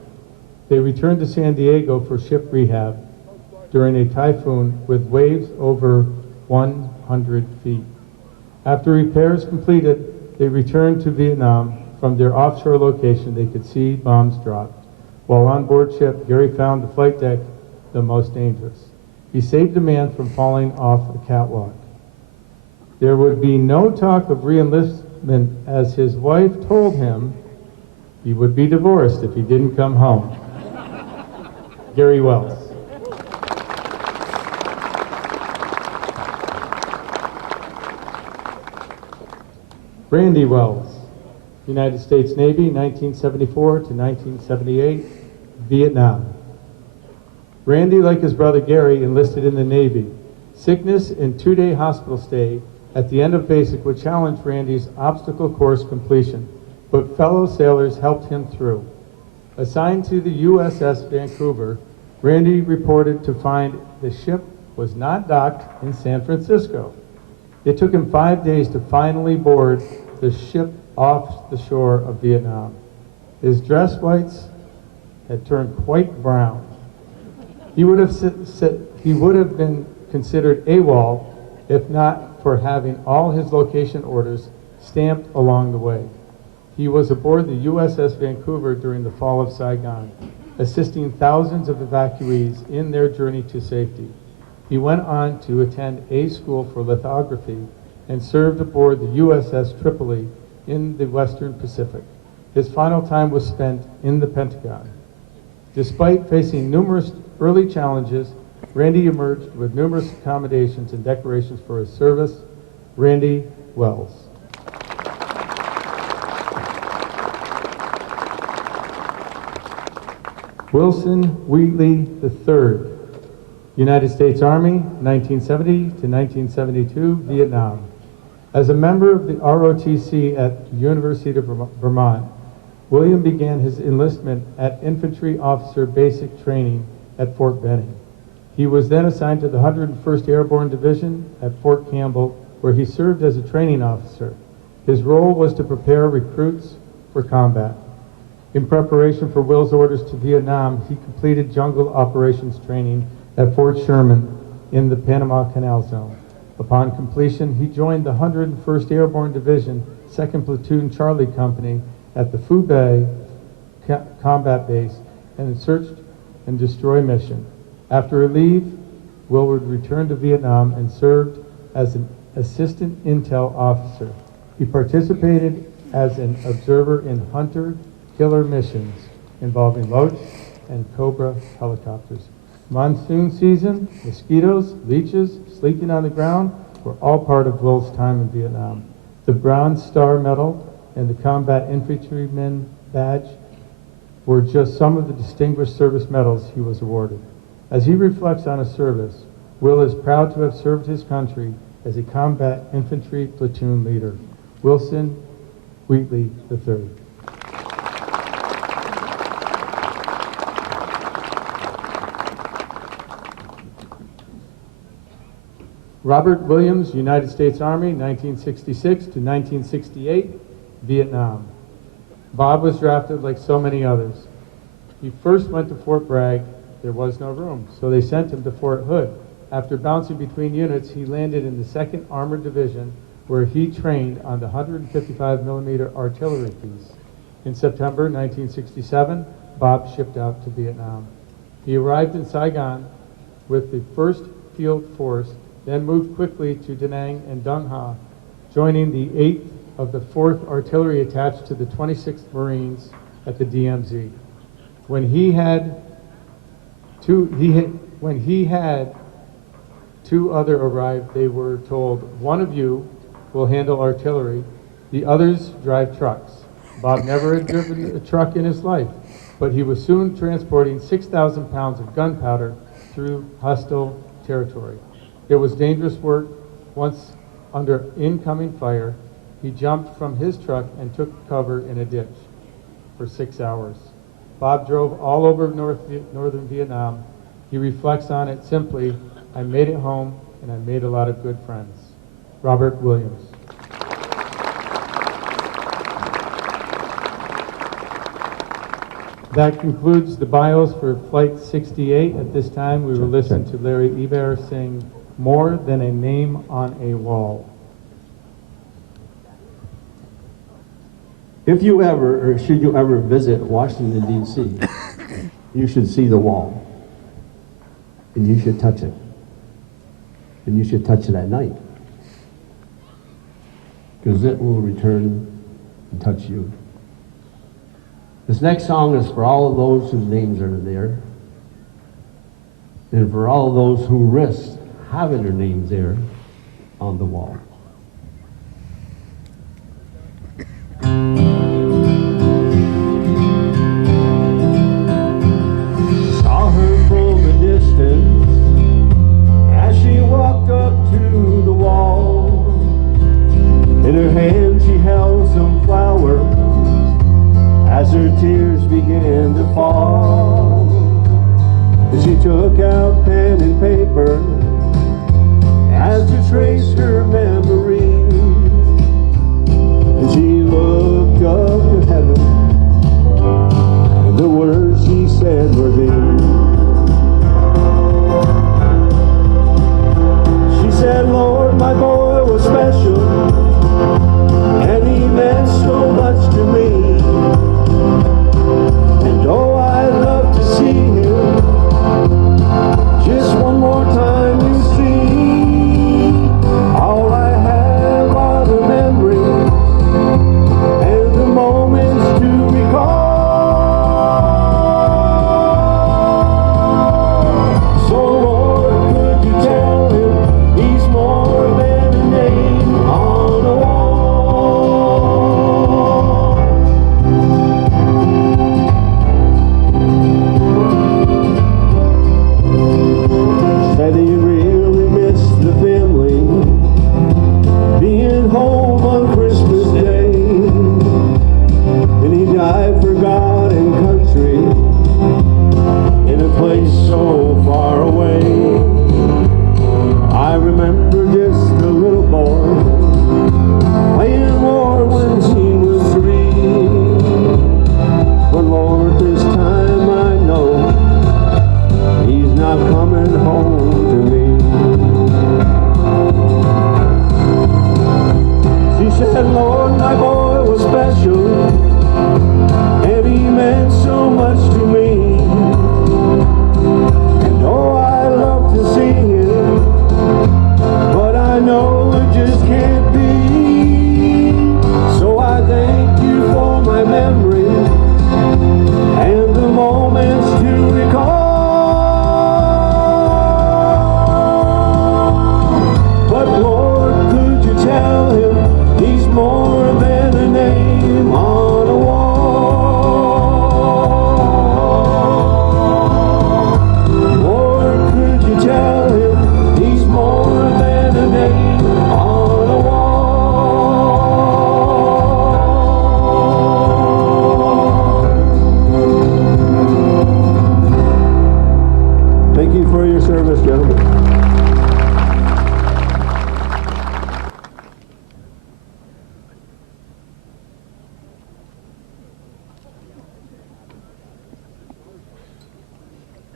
they returned to San Diego for ship rehab during a typhoon with waves over 100 feet. After repairs completed, they returned to Vietnam. From their offshore location, they could see bombs dropped. While on board ship, Gary found the flight deck the most dangerous. He saved a man from falling off a catwalk. There would be no talk of re-enlistment, as his wife told him he would be divorced if he didn't come home. Gary Wells. Randy Wells, United States Navy, 1974 to 1978, Vietnam. Randy, like his brother Gary, enlisted in the Navy. Sickness and 2-day hospital stay at the end of basic would challenge Randy's obstacle course completion, but fellow sailors helped him through. Assigned to the USS Vancouver, Randy reported to find the ship was not docked in San Francisco. It took him 5 days to finally board the ship off the shore of Vietnam. His dress whites had turned quite brown. He would have been considered AWOL if not for having all his location orders stamped along the way. He was aboard the USS Vancouver during the fall of Saigon, assisting thousands of evacuees in their journey to safety. He went on to attend a school for lithography and served aboard the USS Tripoli in the Western Pacific. His final time was spent in the Pentagon. Despite facing numerous early challenges, Randy emerged with numerous accommodations and decorations for his service. Randy Wells. Wilson Wheatley III, United States Army, 1970 to 1972, Vietnam. As a member of the ROTC at the University of Vermont, William began his enlistment at Infantry Officer Basic Training at Fort Benning. He was then assigned to the 101st Airborne Division at Fort Campbell, where he served as a training officer. His role was to prepare recruits for combat. In preparation for Will's orders to Vietnam, he completed jungle operations training at Fort Sherman in the Panama Canal Zone. Upon completion, he joined the 101st Airborne Division, 2nd Platoon Charlie Company at the Phu Bay combat base and search and destroy mission. After a leave, Will would return to Vietnam and served as an assistant intel officer. He participated as an observer in hunter-killer missions involving Loach and Cobra helicopters. Monsoon season, mosquitoes, leeches, sleeping on the ground were all part of Will's time in Vietnam. The Bronze Star Medal and the Combat Infantryman Badge were just some of the distinguished service medals he was awarded. As he reflects on his service, Will is proud to have served his country as a combat infantry platoon leader. Wilson Wheatley III. Robert Williams, United States Army, 1966 to 1968, Vietnam. Bob was drafted like so many others. He first went to Fort Bragg. There was no room, so they sent him to Fort Hood. After bouncing between units, he landed in the 2nd Armored Division, where he trained on the 155 millimeter artillery piece. In September 1967, Bob shipped out to Vietnam. He arrived in Saigon with the 1st Field Force, then moved quickly to Da Nang and Dung Ha, joining the 8th of the 4th Artillery attached to the 26th Marines at the DMZ. When he had two other arrived, they were told, one of you will handle artillery, the others drive trucks. Bob never had driven a truck in his life, but he was soon transporting 6,000 pounds of gunpowder through hostile territory. It was dangerous work. Once under incoming fire, he jumped from his truck and took cover in a ditch for 6 hours. Bob drove all over northern Vietnam. He reflects on it simply, I made it home and I made a lot of good friends. Robert Williams. That concludes the bios for Flight 68. At this time, we will listen to Larry Ebert sing More Than a Name on a Wall. If you ever, or should you ever visit Washington, D.C., you should see the wall. And you should touch it. And you should touch it at night. Because it will return and touch you. This next song is for all of those whose names are there. And for all of those who risked having their names there on the wall. Saw her from a distance as she walked up to the wall. In her hand she held some flowers as her tears began to fall. And she took out pen and paper as to trace her memory. And she looked up to heaven, and the words she said were these. She said, Lord, my boy was special, and he meant so much to me. And oh, I'd love to see him just one more time, you see. All I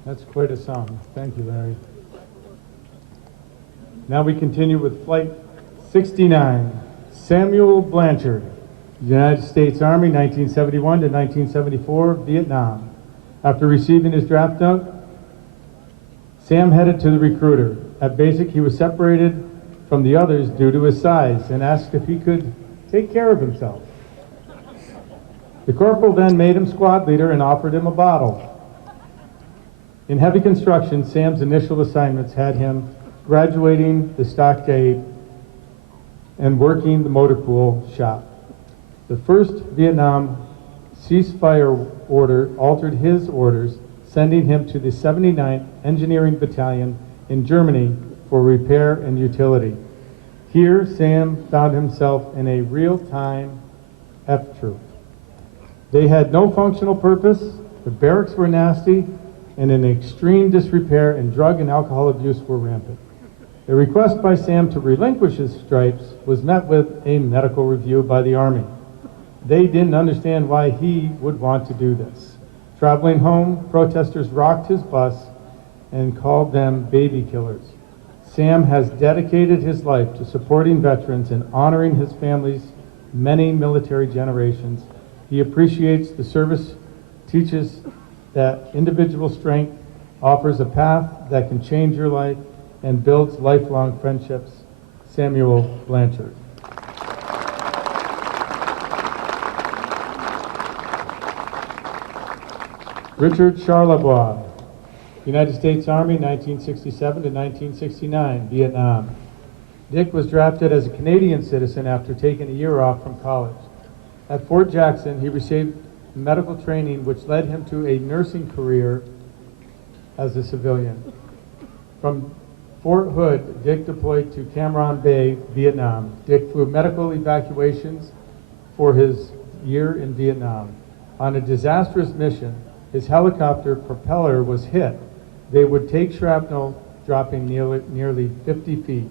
That's quite a song. Thank you, Larry. Now we continue with Flight 69, Samuel Blanchard, United States Army, 1971 to 1974, Vietnam. After receiving his draft note, Sam headed to the recruiter. At basic, he was separated from the others due to his size and asked if he could take care of himself. The corporal then made him squad leader and offered him a bottle. In heavy construction, Sam's initial assignments had him graduating the stockade and working the motor pool shop. The first Vietnam ceasefire order altered his orders, sending him to the 79th Engineering Battalion in Germany for repair and utility. Here, Sam found himself in a real-time F troop. They had no functional purpose, the barracks were nasty, and in extreme disrepair and drug and alcohol abuse were rampant. A request by Sam to relinquish his stripes was met with a medical review by the Army. They didn't understand why he would want to do this. Traveling home, protesters rocked his bus and called them baby killers. Sam has dedicated his life to supporting veterans and honoring his family's many military generations. He appreciates the service, teaches that individual strength, offers a path that can change your life, and builds lifelong friendships. Samuel Blanchard. Richard Charlebois, United States Army, 1967 to 1969, Vietnam. Dick was drafted as a Canadian citizen after taking a year off from college. At Fort Jackson, he received medical training which led him to a nursing career as a civilian. From Fort Hood, Dick deployed to Cam Ranh Bay, Vietnam. Dick flew medical evacuations for his year in Vietnam. On a disastrous mission, his helicopter propeller was hit. They would take shrapnel, dropping nearly 50 feet.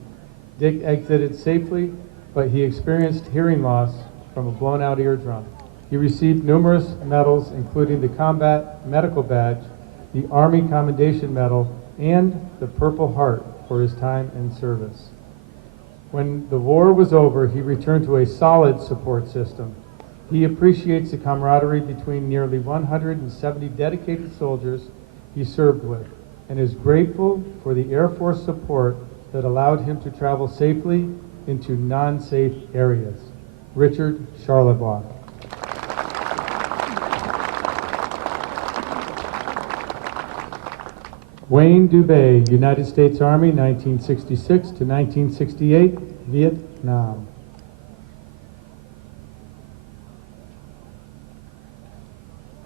Dick exited safely, but he experienced hearing loss from a blown-out eardrum. He received numerous medals, including the Combat Medical Badge, the Army Commendation Medal, and the Purple Heart for his time in service. When the war was over, he returned to a solid support system. He appreciates the camaraderie between nearly 170 dedicated soldiers he served with, and is grateful for the Air Force support that allowed him to travel safely into non-safe areas. Richard Charlebois. Wayne Dubé, United States Army, 1966 to 1968, Vietnam.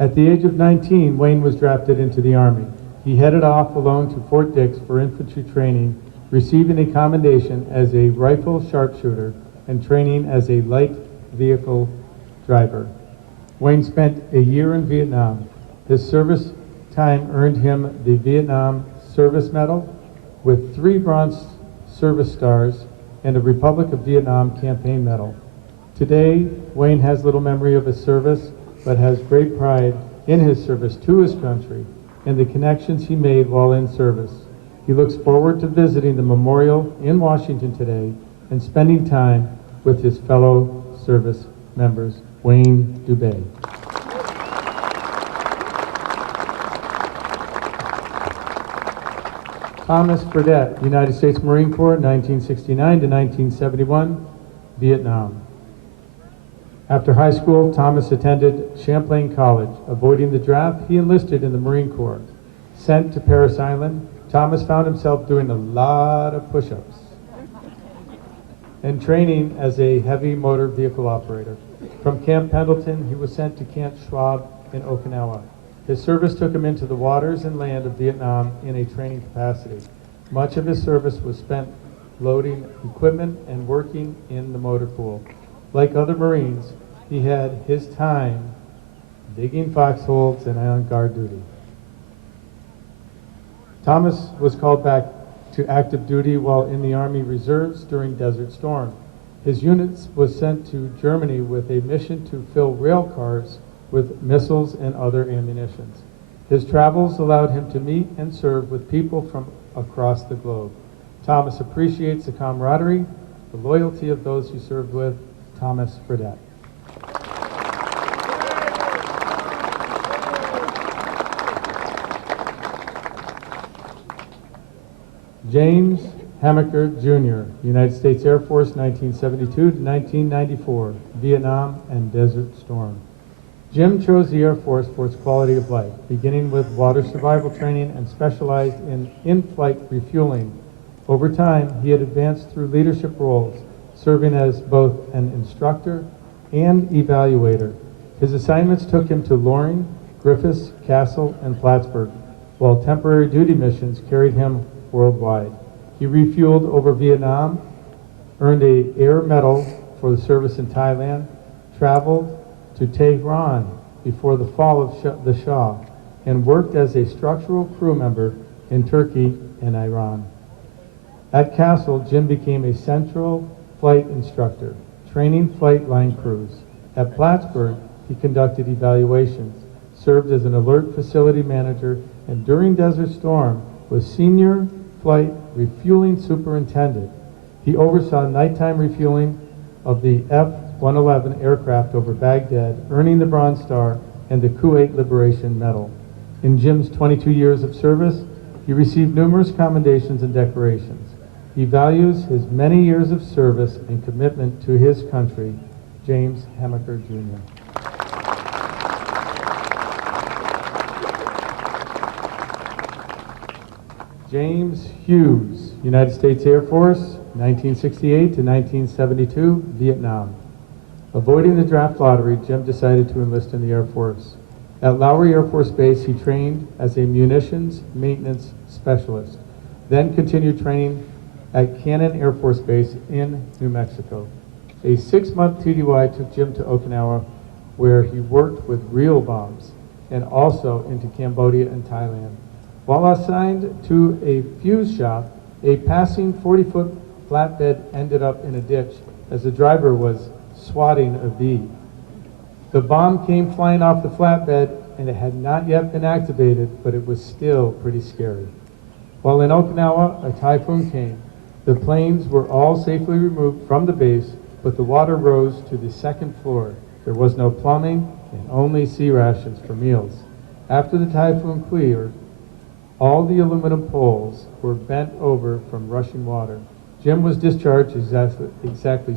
At the age of 19, Wayne was drafted into the Army. He headed off alone to Fort Dix for infantry training, receiving a commendation as a rifle sharpshooter and training as a light vehicle driver. Wayne spent a year in Vietnam. His service time earned him the Vietnam Service Medal with 3 Bronze Service Stars and a Republic of Vietnam Campaign Medal. Today, Wayne has little memory of his service, but has great pride in his service to his country and the connections he made while in service. He looks forward to visiting the memorial in Washington today and spending time with his fellow service members. Wayne Dubé. Thomas Burdett, United States Marine Corps, 1969 to 1971, Vietnam. After high school, Thomas attended Champlain College. Avoiding the draft, he enlisted in the Marine Corps. Sent to Parris Island, Thomas found himself doing a lot of push-ups and training as a heavy motor vehicle operator. From Camp Pendleton, he was sent to Camp Schwab in Okinawa. His service took him into the waters and land of Vietnam in a training capacity. Much of his service was spent loading equipment and working in the motor pool. Like other Marines, he had his time digging foxholes and on guard duty. Thomas was called back to active duty while in the Army Reserves during Desert Storm. His unit was sent to Germany with a mission to fill rail cars with missiles and other ammunitions. His travels allowed him to meet and serve with people from across the globe. Thomas appreciates the camaraderie, the loyalty of those he served with. Thomas Fredette. James Hammaker, Jr., United States Air Force, 1972 to 1994, Vietnam and Desert Storm. Jim chose the Air Force for its quality of life, beginning with water survival training and specialized in in-flight refueling. Over time, he had advanced through leadership roles, serving as both an instructor and evaluator. His assignments took him to Loring, Griffiths, Castle, and Plattsburgh, while temporary duty missions carried him worldwide. He refueled over Vietnam, earned an Air Medal for the service in Thailand, traveled to Tehran before the fall of the Shah, and worked as a structural crew member in Turkey and Iran. At Castle, Jim became a central flight instructor, training flight line crews. At Plattsburgh, he conducted evaluations, served as an alert facility manager, and during Desert Storm was senior flight refueling superintendent. He oversaw nighttime refueling of the F-111 aircraft over Baghdad, earning the Bronze Star and the Kuwait Liberation Medal. In Jim's 22 years of service, he received numerous commendations and decorations. He values his many years of service and commitment to his country. James Hammaker, Jr. James Hughes, United States Air Force, 1968 to 1972, Vietnam. Avoiding the draft lottery, Jim decided to enlist in the Air Force. At Lowry Air Force Base, he trained as a munitions maintenance specialist, then continued training at Cannon Air Force Base in New Mexico. A 6-month TDY took Jim to Okinawa, where he worked with real bombs, and also into Cambodia and Thailand. While assigned to a fuse shop, a passing 40-foot flatbed ended up in a ditch as the driver was swatting a V. The bomb came flying off the flatbed, and it had not yet been activated, but it was still pretty scary. While in Okinawa, a typhoon came. The planes were all safely removed from the base, but the water rose to the 2nd floor. There was no plumbing and only sea rations for meals. After the typhoon cleared, all the aluminum poles were bent over from rushing water. Jim was discharged exactly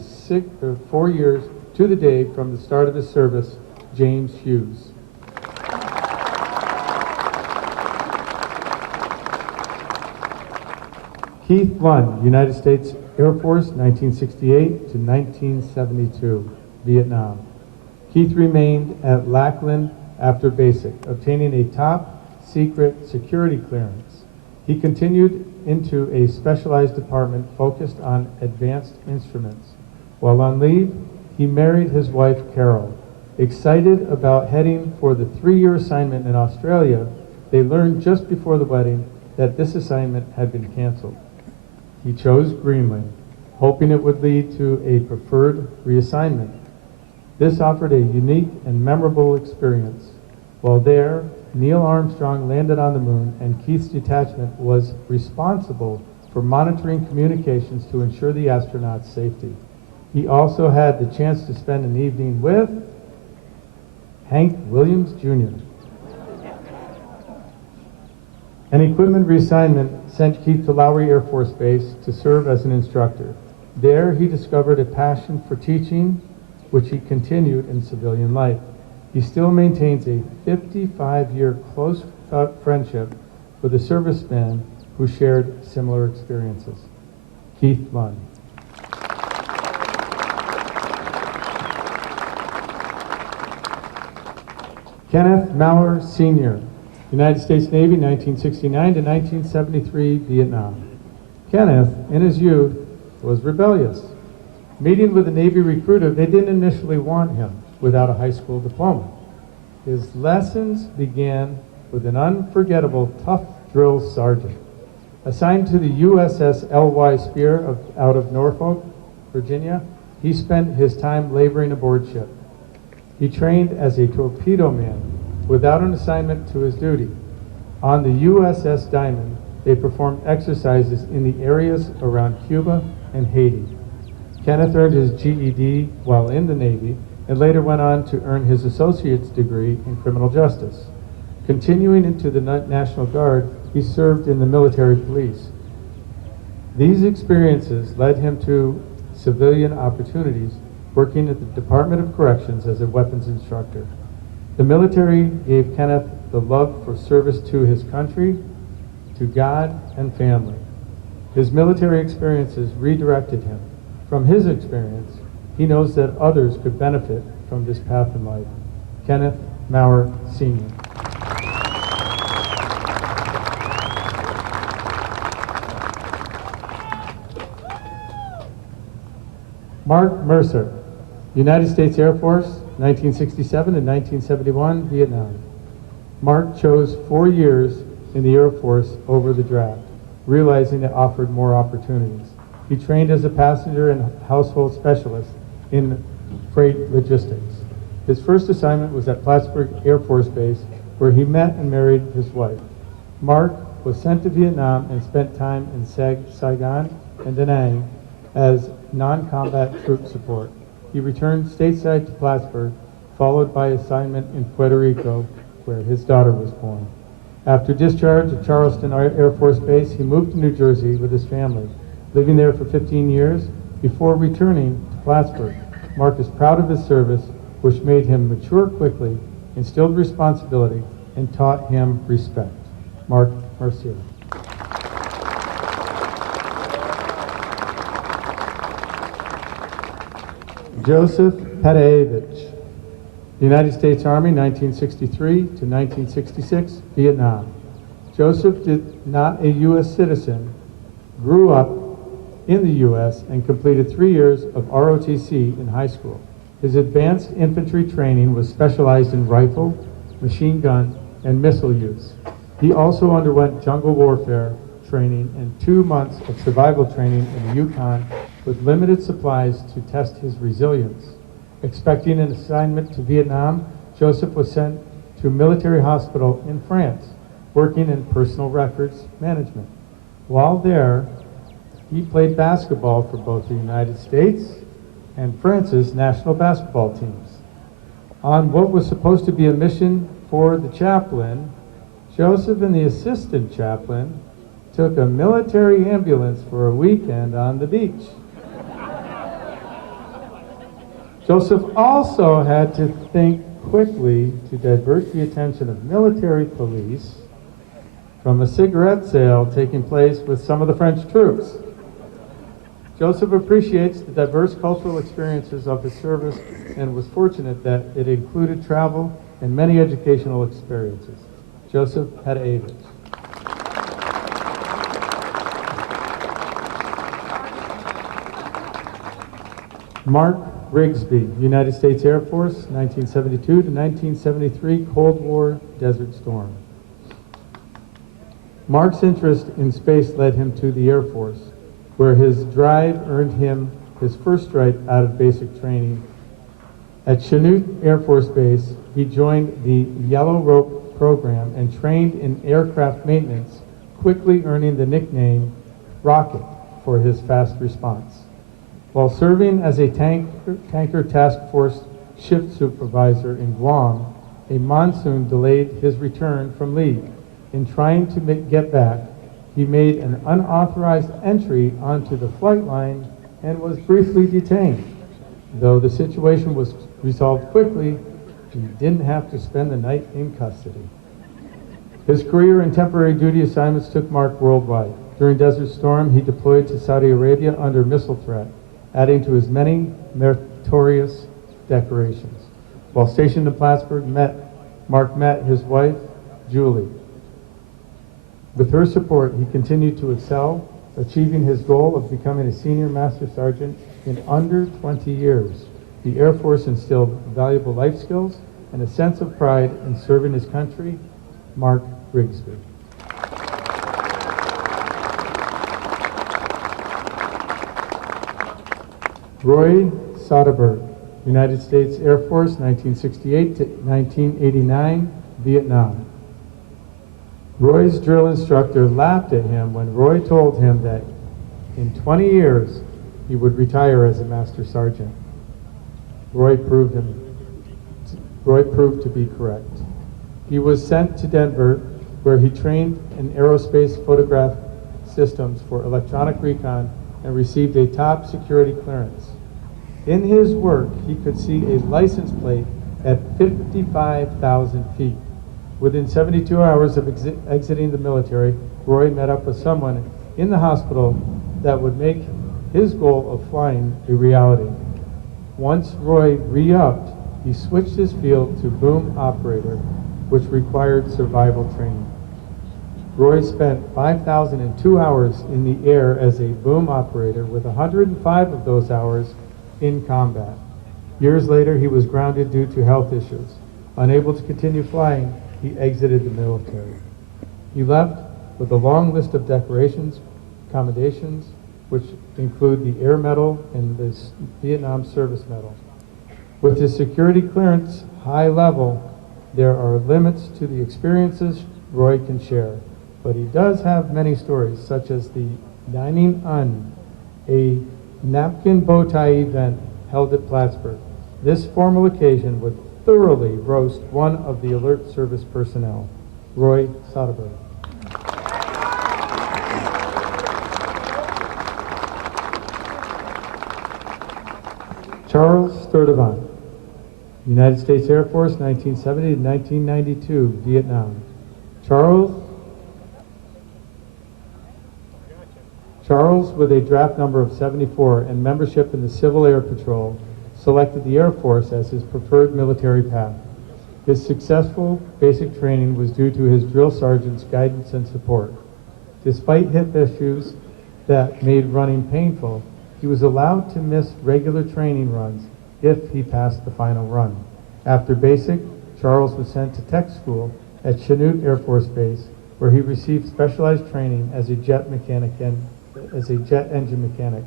4 years to the day from the start of his service. James Hughes. Keith Lund, United States Air Force, 1968 to 1972, Vietnam. Keith remained at Lackland after basic, obtaining a top secret security clearance. He continued into a specialized department focused on advanced instruments. While on leave, he married his wife, Carol. Excited about heading for the 3-year assignment in Australia, they learned just before the wedding that this assignment had been canceled. He chose Greenland, hoping it would lead to a preferred reassignment. This offered a unique and memorable experience. While there, Neil Armstrong landed on the moon, and Keith's detachment was responsible for monitoring communications to ensure the astronauts' safety. He also had the chance to spend an evening with Hank Williams, Jr. An equipment reassignment sent Keith to Lowry Air Force Base to serve as an instructor. There, he discovered a passion for teaching, which he continued in civilian life. He still maintains a 55-year close friendship with a serviceman who shared similar experiences. Keith Lund. Kenneth Maurer, Sr., United States Navy, 1969 to 1973, Vietnam. Kenneth, in his youth, was rebellious. Meeting with a Navy recruiter, they didn't initially want him without a high school diploma. His lessons began with an unforgettable tough drill sergeant. Assigned to the USS L.Y. Spear out of Norfolk, Virginia, he spent his time laboring aboard ship. He trained as a torpedo man without an assignment to his duty. On the USS Diamond, they performed exercises in the areas around Cuba and Haiti. Kenneth earned his GED while in the Navy and later went on to earn his associate's degree in criminal justice. Continuing into the National Guard, he served in the military police. These experiences led him to civilian opportunities, working at the Department of Corrections as a weapons instructor. The military gave Kenneth the love for service to his country, to God, and family. His military experiences redirected him. From his experience, he knows that others could benefit from this path in life. Kenneth Maurer, Sr. Mark Mercer, United States Air Force, 1967 and 1971, Vietnam. Mark chose 4 years in the Air Force over the draft, realizing it offered more opportunities. He trained as a passenger and household specialist in freight logistics. His first assignment was at Plattsburgh Air Force Base, where he met and married his wife. Mark was sent to Vietnam and spent time in Saigon and Da Nang as non-combat troop support. He returned stateside to Plattsburgh, followed by assignment in Puerto Rico, where his daughter was born. After discharge at Charleston Air Force Base, he moved to New Jersey with his family, living there for 15 years before returning to Plattsburgh. Mark is proud of his service, which made him mature quickly, instilled responsibility, and taught him respect. Mark Mercier. Joseph Petaevich, United States Army, 1963 to 1966, Vietnam. Joseph did not a U.S. citizen, grew up in the U.S. and completed 3 years of ROTC in high school. His advanced infantry training was specialized in rifle, machine gun, and missile use. He also underwent jungle warfare training and 2 months of survival training in the Yukon with limited supplies to test his resilience. Expecting an assignment to Vietnam, Joseph was sent to a military hospital in France, working in personal records management. While there, he played basketball for both the United States and France's national basketball teams. On what was supposed to be a mission for the chaplain, Joseph and the assistant chaplain took a military ambulance for a weekend on the beach. Joseph also had to think quickly to divert the attention of military police from a cigarette sale taking place with some of the French troops. Joseph appreciates the diverse cultural experiences of his service and was fortunate that it included travel and many educational experiences. Joseph Petaevich. Mark Rigsby, United States Air Force, 1972 to 1973, Cold War Desert Storm. Mark's interest in space led him to the Air Force, where his drive earned him his first stripe out of basic training. At Chanute Air Force Base, he joined the Yellow Rope program and trained in aircraft maintenance, quickly earning the nickname Rocket for his fast response. While serving as a tanker task force shift supervisor in Guam, a monsoon delayed his return from leave. In trying to get back, he made an unauthorized entry onto the flight line and was briefly detained. Though the situation was resolved quickly, he didn't have to spend the night in custody. His career and temporary duty assignments took Mark worldwide. During Desert Storm, he deployed to Saudi Arabia under missile threat, adding to his many meritorious decorations. While stationed in Plattsburgh, Mark met his wife, Julie. With her support, he continued to excel, achieving his goal of becoming a senior master sergeant in under 20 years. The Air Force instilled valuable life skills and a sense of pride in serving his country. Mark Rigsby. Roy Soderberg, United States Air Force, 1968 to 1989, Vietnam. Roy's drill instructor laughed at him when Roy told him that in 20 years he would retire as a master sergeant. Roy proved to be correct. He was sent to Denver, where he trained in aerospace photograph systems for electronic recon and received a top security clearance. In his work, he could see a license plate at 55,000 feet. Within 72 hours of exiting the military, Roy met up with someone in the hospital that would make his goal of flying a reality. Once Roy re-upped, he switched his field to boom operator, which required survival training. Roy spent 5,002 hours in the air as a boom operator, with 105 of those hours in combat. Years later, he was grounded due to health issues. Unable to continue flying, he exited the military. He left with a long list of decorations, commendations, which include the Air Medal and the Vietnam Service Medal. With his security clearance high level, there are limits to the experiences Roy can share, but he does have many stories, such as the Dining Un, a napkin bow tie event held at Plattsburgh. This formal occasion would thoroughly roast one of the alert service personnel, Roy Soderbergh. Charles Sturdivant, United States Air Force, 1970 to 1992, Vietnam. Charles, with a draft number of 74 and membership in the Civil Air Patrol, selected the Air Force as his preferred military path. His successful basic training was due to his drill sergeant's guidance and support. Despite hip issues that made running painful, he was allowed to miss regular training runs if he passed the final run. After basic, Charles was sent to tech school at Chanute Air Force Base, where he received specialized training as a jet engine mechanic.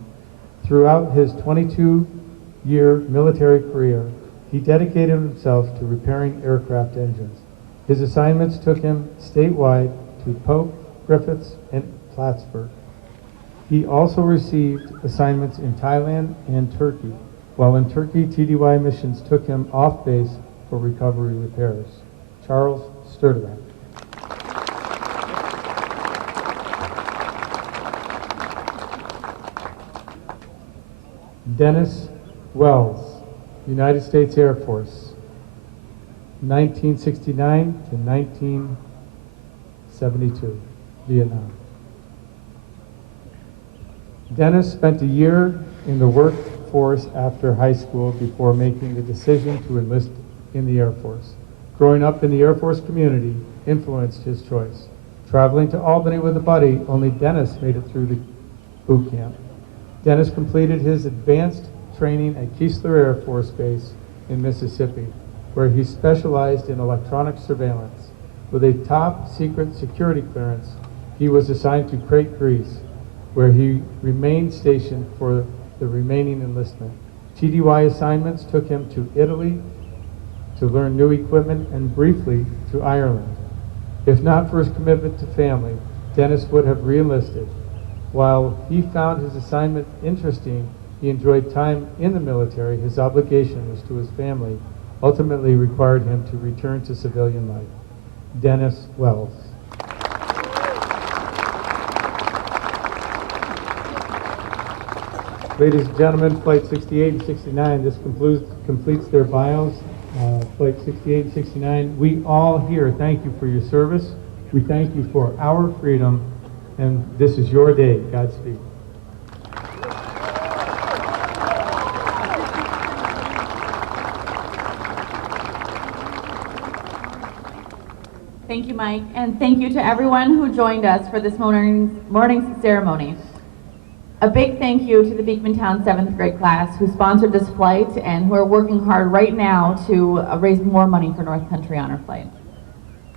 Throughout his 22-year military career, he dedicated himself to repairing aircraft engines. His assignments took him statewide to Polk, Griffiths, and Plattsburgh. He also received assignments in Thailand and Turkey. While in Turkey, TDY missions took him off base for recovery repairs. Charles Sturdivant. Dennis Wells, United States Air Force, 1969 to 1972, Vietnam. Dennis spent a year in the workforce after high school before making the decision to enlist in the Air Force. Growing up in the Air Force community influenced his choice. Traveling to Albany with a buddy, only Dennis made it through the boot camp. Dennis completed his advanced training at Keesler Air Force Base in Mississippi, where he specialized in electronic surveillance. With a top secret security clearance, he was assigned to Crete, Greece, where he remained stationed for the remaining enlistment. TDY assignments took him to Italy to learn new equipment and briefly to Ireland. If not for his commitment to family, Dennis would have re-enlisted. While he found his assignment interesting, he enjoyed time in the military. His obligation was to his family, ultimately required him to return to civilian life. Dennis Wells. Ladies and gentlemen, Flight 68 and 69, this completes their bios. Flight 68 and 69, we all here thank you for your service. We thank you for our freedom, and this is your day. Godspeed. Thank you, Mike, and thank you to everyone who joined us for this morning's ceremony. A big thank you to the Beekmantown 7th grade class who sponsored this flight and who are working hard right now to raise more money for North Country Honor Flight.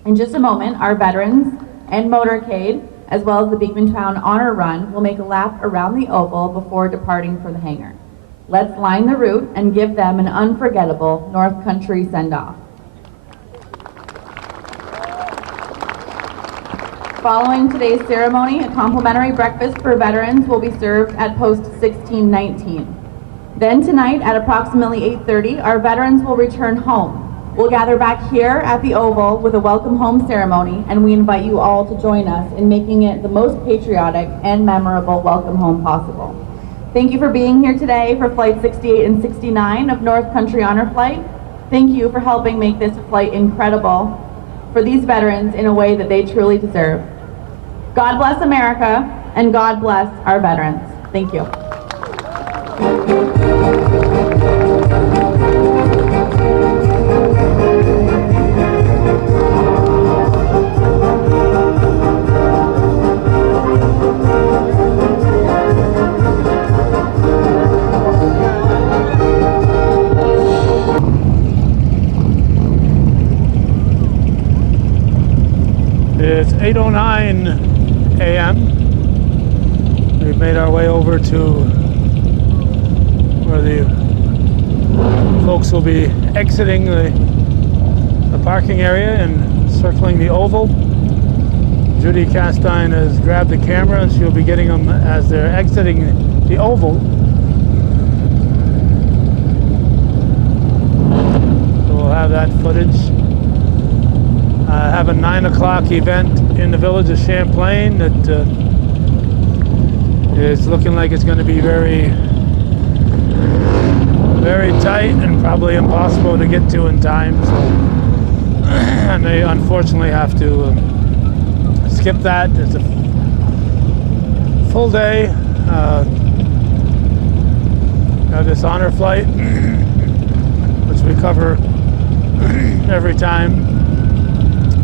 In just a moment, our veterans and motorcade, as well as the Beekmantown Honor Run, will make a lap around the oval before departing for the hangar. Let's line the route and give them an unforgettable North Country send-off. Following today's ceremony, a complimentary breakfast for veterans will be served at post 1619. Then tonight at approximately 8:30, our veterans will return home. We'll gather back here at the Oval with a welcome home ceremony, and we invite you all to join us in making it the most patriotic and memorable welcome home possible. Thank you for being here today for Flight 68 and 69 of North Country Honor Flight. Thank you for helping make this flight incredible for these veterans in a way that they truly deserve. God bless America, and God bless our veterans. Thank you. It's 8:09 a.m. We've made our way over to where the folks will be exiting the parking area and circling the Oval. Judy Castine has grabbed the camera and she'll be getting them as they're exiting the Oval. So we'll have that footage. I have a 9 o'clock event in the village of Champlain that is looking like it's going to be very, very tight and probably impossible to get to in time. So I may unfortunately have to skip that. It's a full day. Have this honor flight, which we cover every time.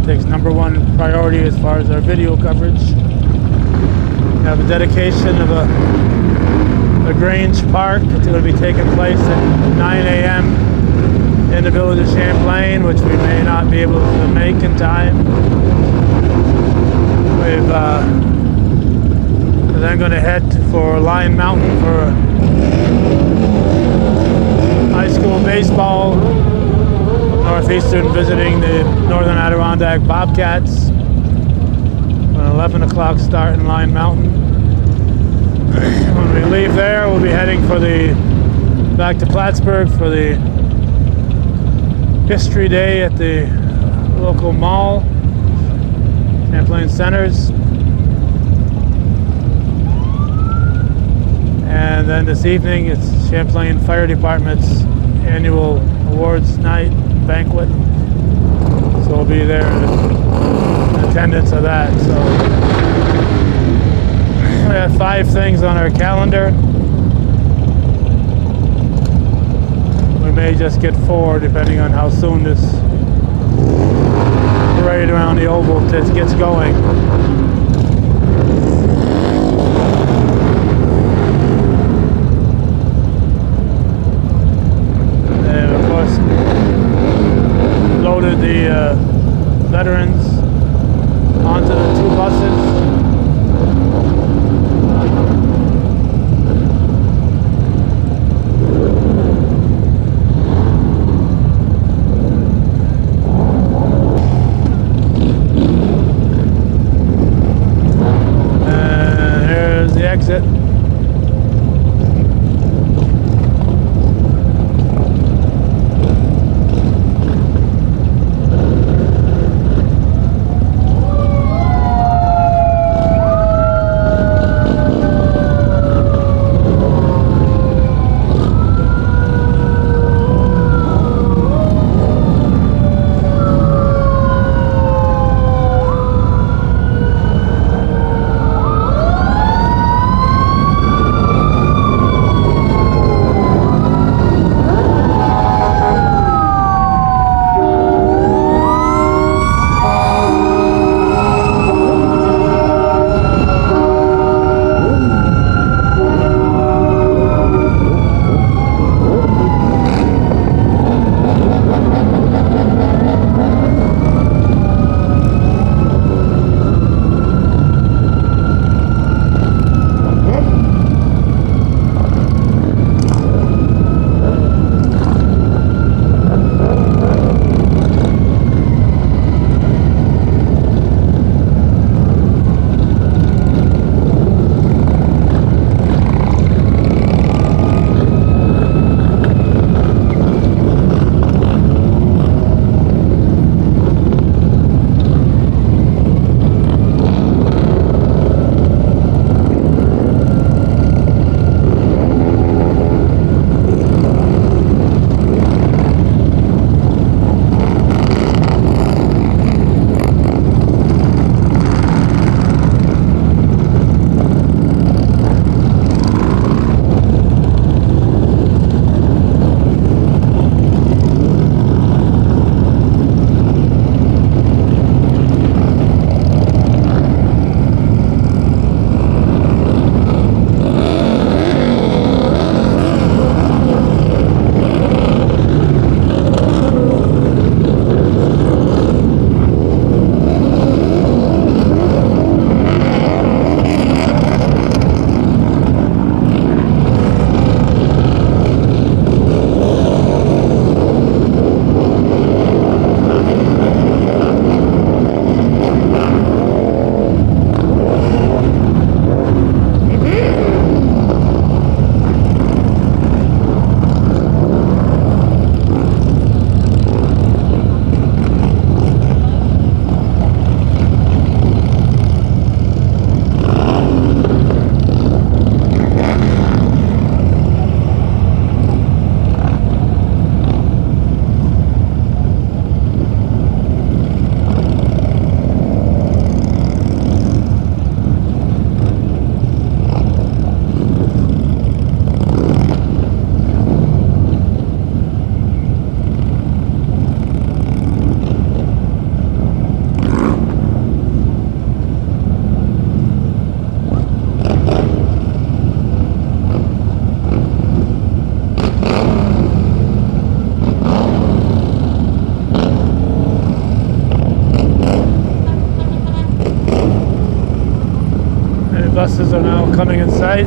Takes #1 priority as far as our video coverage. We have a dedication of a Grange Park. It's going to be taking place at 9 a.m. in the village of Champlain, which we may not be able to make in time. We're then going to head for Lion Mountain for high school baseball. Northeastern visiting the Northern Adirondack Bobcats. An 11 o'clock start in Lion Mountain. When we leave there, we'll be heading back to Plattsburgh for the History Day at the local mall, Champlain Centers. And then this evening, it's Champlain Fire Department's annual awards night banquet, so we'll be there in attendance of that. So we have 5 things on our calendar. We may just get 4 depending on how soon this parade around the Oval gets going. Loaded the veterans onto the 2 buses. And here's the exit. buses are now coming in sight.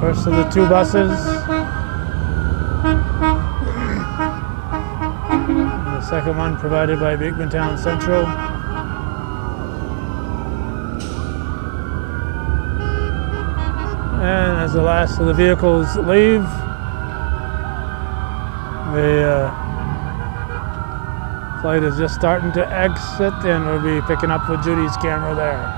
First of the two buses. And the second one provided by Beekmantown Central. And as the last of the vehicles leave, the flight is just starting to exit, and we'll be picking up with Judy's camera there.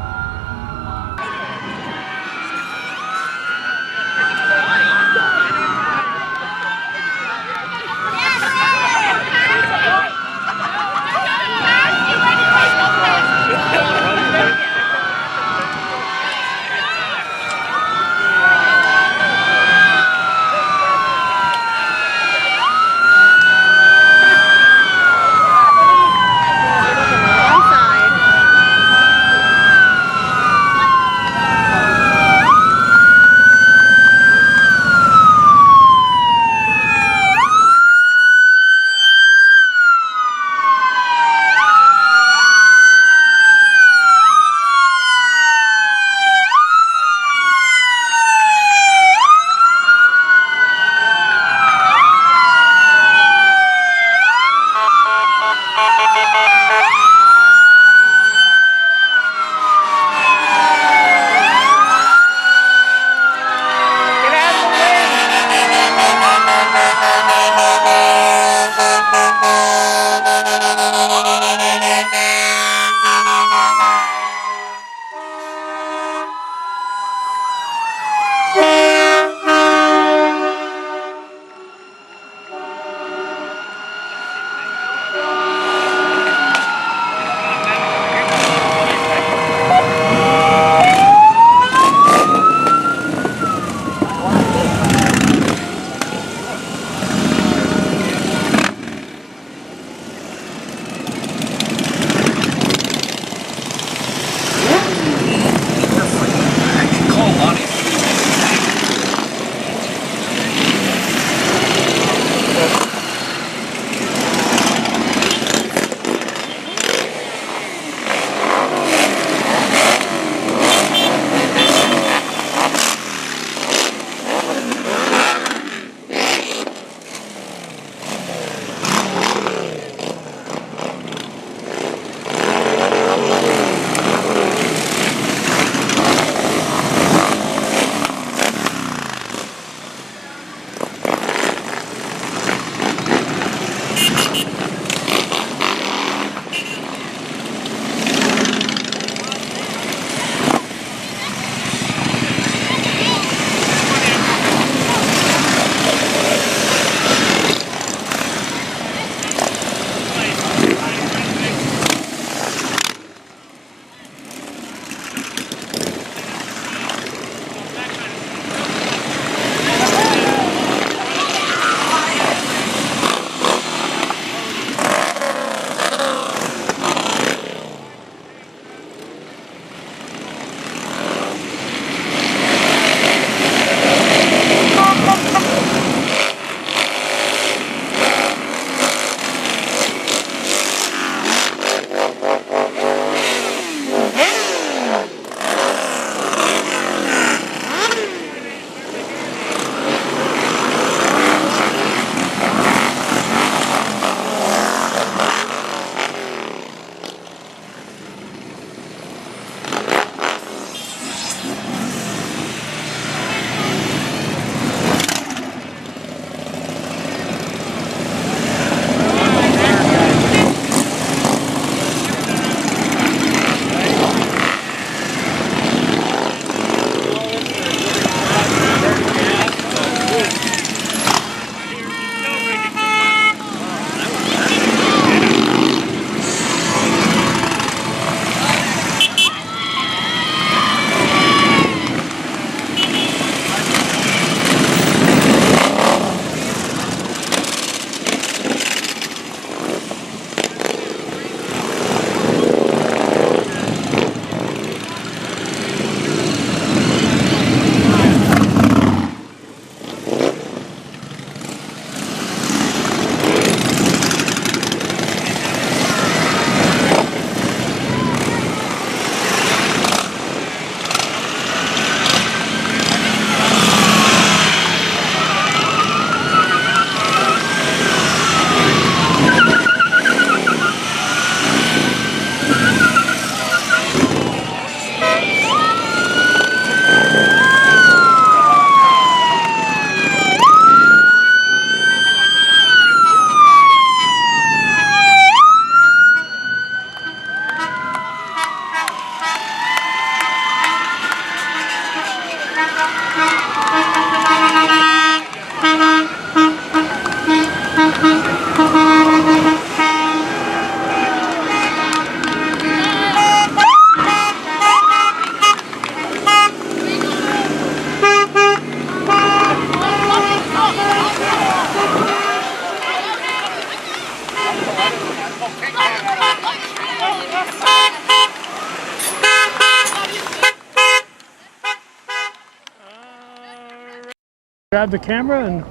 grab the camera and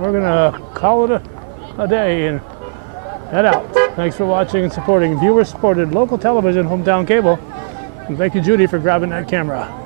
we're gonna call it a day and head out. Thanks for watching and supporting viewer-supported local television, hometown cable. And thank you, Judy, for grabbing that camera.